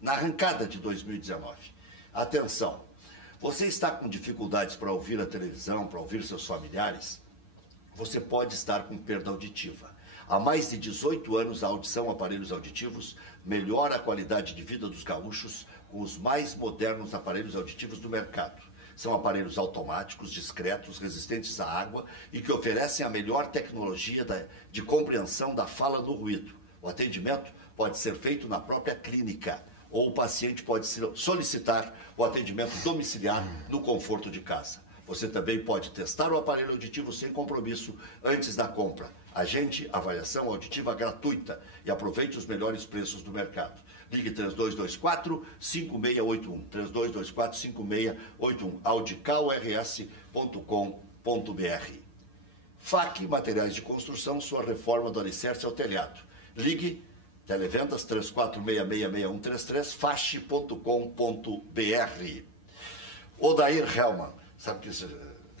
na arrancada de 2019. Atenção, você está com dificuldades para ouvir a televisão, para ouvir seus familiares? Você pode estar com perda auditiva. Há mais de 18 anos, a Audição Aparelhos Auditivos melhora a qualidade de vida dos gaúchos com os mais modernos aparelhos auditivos do mercado. São aparelhos automáticos, discretos, resistentes à água e que oferecem a melhor tecnologia de compreensão da fala no ruído. O atendimento pode ser feito na própria clínica ou o paciente pode solicitar o atendimento domiciliar no conforto de casa. Você também pode testar o aparelho auditivo sem compromisso antes da compra. Agende avaliação auditiva gratuita e aproveite os melhores preços do mercado. Ligue 3224-5681, 3224-5681, audicalrs.com.br. FAC Materiais de Construção, sua reforma do alicerce ao telhado. Ligue, televendas 34666133, fache.com.br. Odair Hellmann, sabe que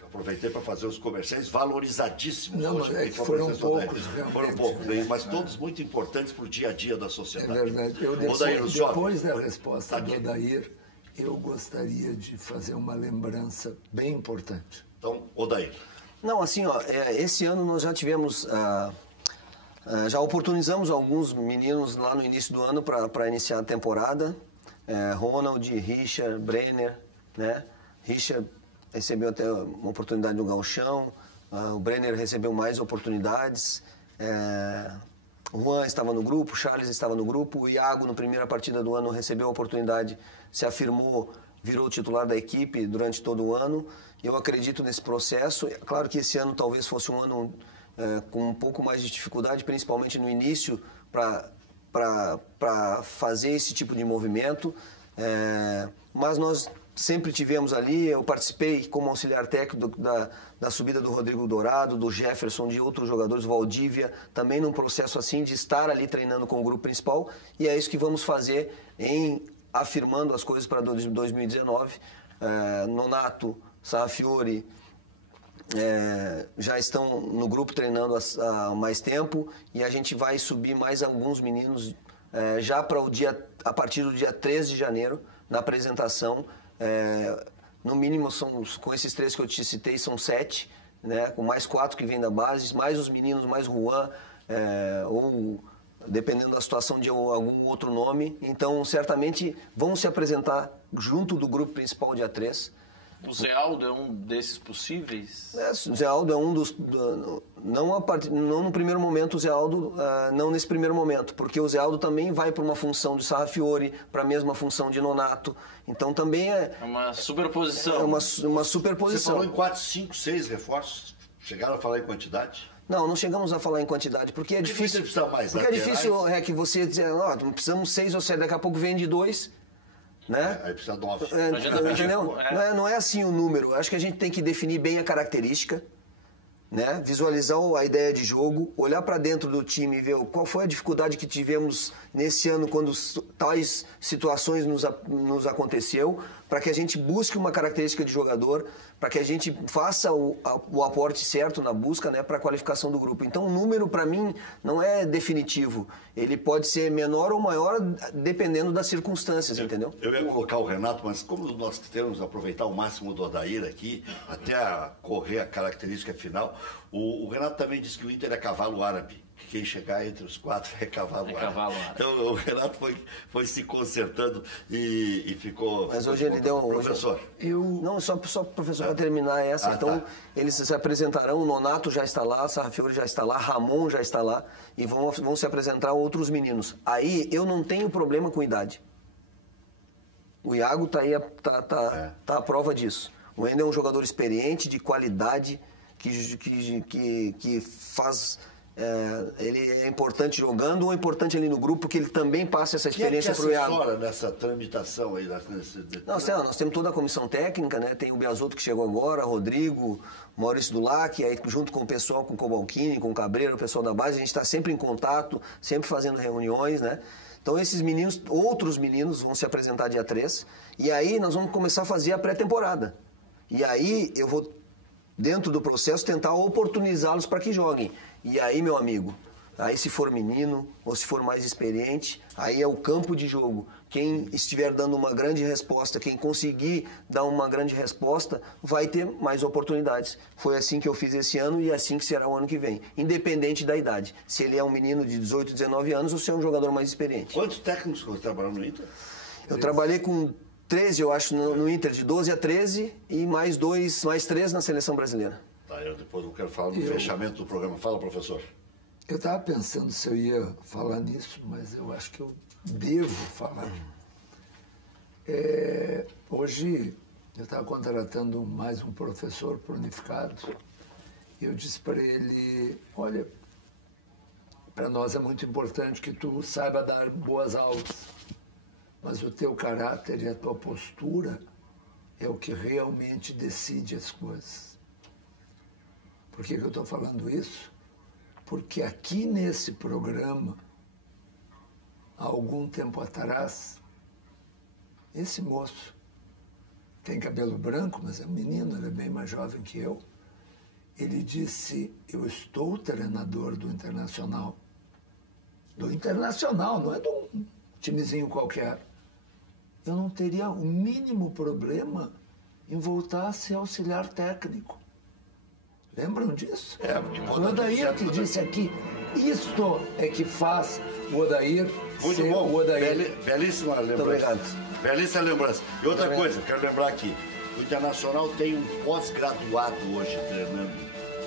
aproveitei para fazer os comerciais valorizadíssimos. Não, hoje, foram poucos, foram poucos, mas todos muito importantes para o dia a dia da sociedade. É verdade. Depois da resposta do Odair, eu gostaria de fazer uma lembrança bem importante. Então, Odair. Não, assim, ó, esse ano nós já tivemos... já oportunizamos alguns meninos lá no início do ano para iniciar a temporada. Ronald, Richard, Brenner, né? Richard recebeu até uma oportunidade no Gauchão, o Brenner recebeu mais oportunidades, o Juan estava no grupo, o Charles estava no grupo, o Iago, na primeira partida do ano, recebeu a oportunidade, se afirmou, virou titular da equipe durante todo o ano. Eu acredito nesse processo. É claro que esse ano talvez fosse um ano com um pouco mais de dificuldade, principalmente no início, para fazer esse tipo de movimento, mas nós sempre tivemos ali, eu participei como auxiliar técnico da subida do Rodrigo Dourado, do Jefferson, de outros jogadores, Valdívia, também num processo assim de estar ali treinando com o grupo principal, e é isso que vamos fazer afirmando as coisas para 2019. Nonato, Sarrafiori já estão no grupo treinando há mais tempo, e a gente vai subir mais alguns meninos já para a partir do dia 13 de janeiro, na apresentação. No mínimo, com esses 3 que eu te citei, são 7, né? Com mais 4 que vêm da base, mais os meninos, mais Juan, ou dependendo da situação de algum outro nome. Então, certamente, vão se apresentar junto do grupo principal dia 3. O Zé Aldo é um desses possíveis? O Zé Aldo é um dos... Não no primeiro momento, o Zé Aldo, não nesse primeiro momento, porque o Zé Aldo também vai para uma função de Sarrafiori, para a mesma função de Nonato. Então também é uma superposição. É uma superposição. Você falou em 4, 5, 6 reforços? Chegaram a falar em quantidade? Não chegamos a falar em quantidade, porque é difícil. Porque é difícil, que você dizer, precisamos 6 ou 7, daqui a pouco vende 2. Né? Aí precisa de 9. Entendeu? Não é assim o número. Acho que a gente tem que definir bem a característica, né? Visualizar a ideia de jogo, olhar para dentro do time e ver qual foi a dificuldade que tivemos nesse ano quando tais situações nos aconteceu, para que a gente busque uma característica de jogador, para que a gente faça o aporte certo na busca, né, para a qualificação do grupo. Então, o número, para mim, não é definitivo. Ele pode ser menor ou maior, dependendo das circunstâncias, entendeu? Eu ia colocar o Renato, mas como nós queremos aproveitar o máximo do Odair aqui, até correr a característica final, O Renato também disse que o Inter é cavalo árabe. Quem chegar entre os 4 é cavalo árabe. Então o Renato foi se consertando e ficou... Mas hoje ele deu... Professor. Não, só professor, para terminar essa. Então, eles se apresentarão, o Nonato já está lá, Sarrafiori já está lá, Ramon já está lá, e vão se apresentar outros meninos. Aí, eu não tenho problema com idade. O Iago está aí, tá à prova disso. O Ender é um jogador experiente, de qualidade, que faz... ele é importante jogando ou é importante ali no grupo, que ele também passa essa experiência para o Iago. Quem é que assessora nessa tramitação aí? Nós temos toda a comissão técnica, né? Tem o Biasotto que chegou agora, Rodrigo, Maurício Dulac, aí junto com o pessoal, com o Cobalcini, com o Cabreiro, o pessoal da base, a gente está sempre em contato, sempre fazendo reuniões, né? Então esses meninos, outros meninos vão se apresentar dia 3, e aí nós vamos começar a fazer a pré-temporada. E aí eu vou, dentro do processo, tentar oportunizá-los para que joguem. E aí, meu amigo, aí se for menino ou se for mais experiente, aí é o campo de jogo. Quem estiver dando uma grande resposta, quem conseguir dar uma grande resposta, vai ter mais oportunidades. Foi assim que eu fiz esse ano e assim que será o ano que vem, independente da idade. Se ele é um menino de 18, 19 anos ou se é um jogador mais experiente. Quantos técnicos você trabalhou no Inter? Eu trabalhei com 13, eu acho, no Inter, de 12 a 13 e mais 3 na seleção brasileira. Tá, depois eu quero falar no fechamento do programa. Fala, professor. Eu estava pensando se eu ia falar nisso, mas eu acho que eu devo falar. Hoje eu estava contratando mais um professor para o Unificado e eu disse para ele, olha, para nós é muito importante que tu saiba dar boas aulas, mas o teu caráter e a tua postura é o que realmente decide as coisas. Por que eu estou falando isso? Porque aqui nesse programa, há algum tempo atrás, esse moço tem cabelo branco, mas é um menino, ele é bem mais jovem que eu. Ele disse, eu estou treinador do Internacional. Do Internacional, não é de um timezinho qualquer. Eu não teria o mínimo problema em voltar a ser auxiliar técnico. Lembram disso? Porque o Odair que disse aqui, isto é que faz o Odair muito ser bom. O Odair. Belíssima lembrança. Muito obrigado. Belíssima lembrança. E outra coisa, quero lembrar aqui, o Internacional tem um pós-graduado hoje treinando.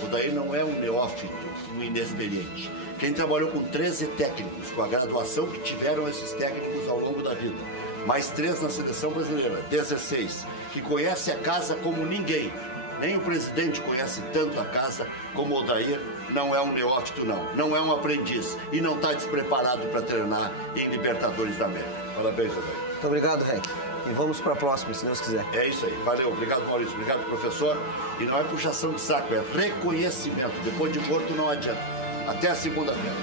O Odair não é um neófito, um inexperiente. Quem trabalhou com 13 técnicos, com a graduação que tiveram esses técnicos ao longo da vida, mais 3 na seleção brasileira, 16, que conhece a casa como ninguém. Nem o presidente conhece tanto a casa como o Odair. Não é um neófito, não. Não é um aprendiz. E não está despreparado para treinar em Libertadores da América. Parabéns, Odair. Muito obrigado, Rec. E vamos para a próxima, se Deus quiser. É isso aí. Valeu. Obrigado, Maurício. Obrigado, professor. E não é puxação de saco, é reconhecimento. Depois de morto não adianta. Até a segunda-feira.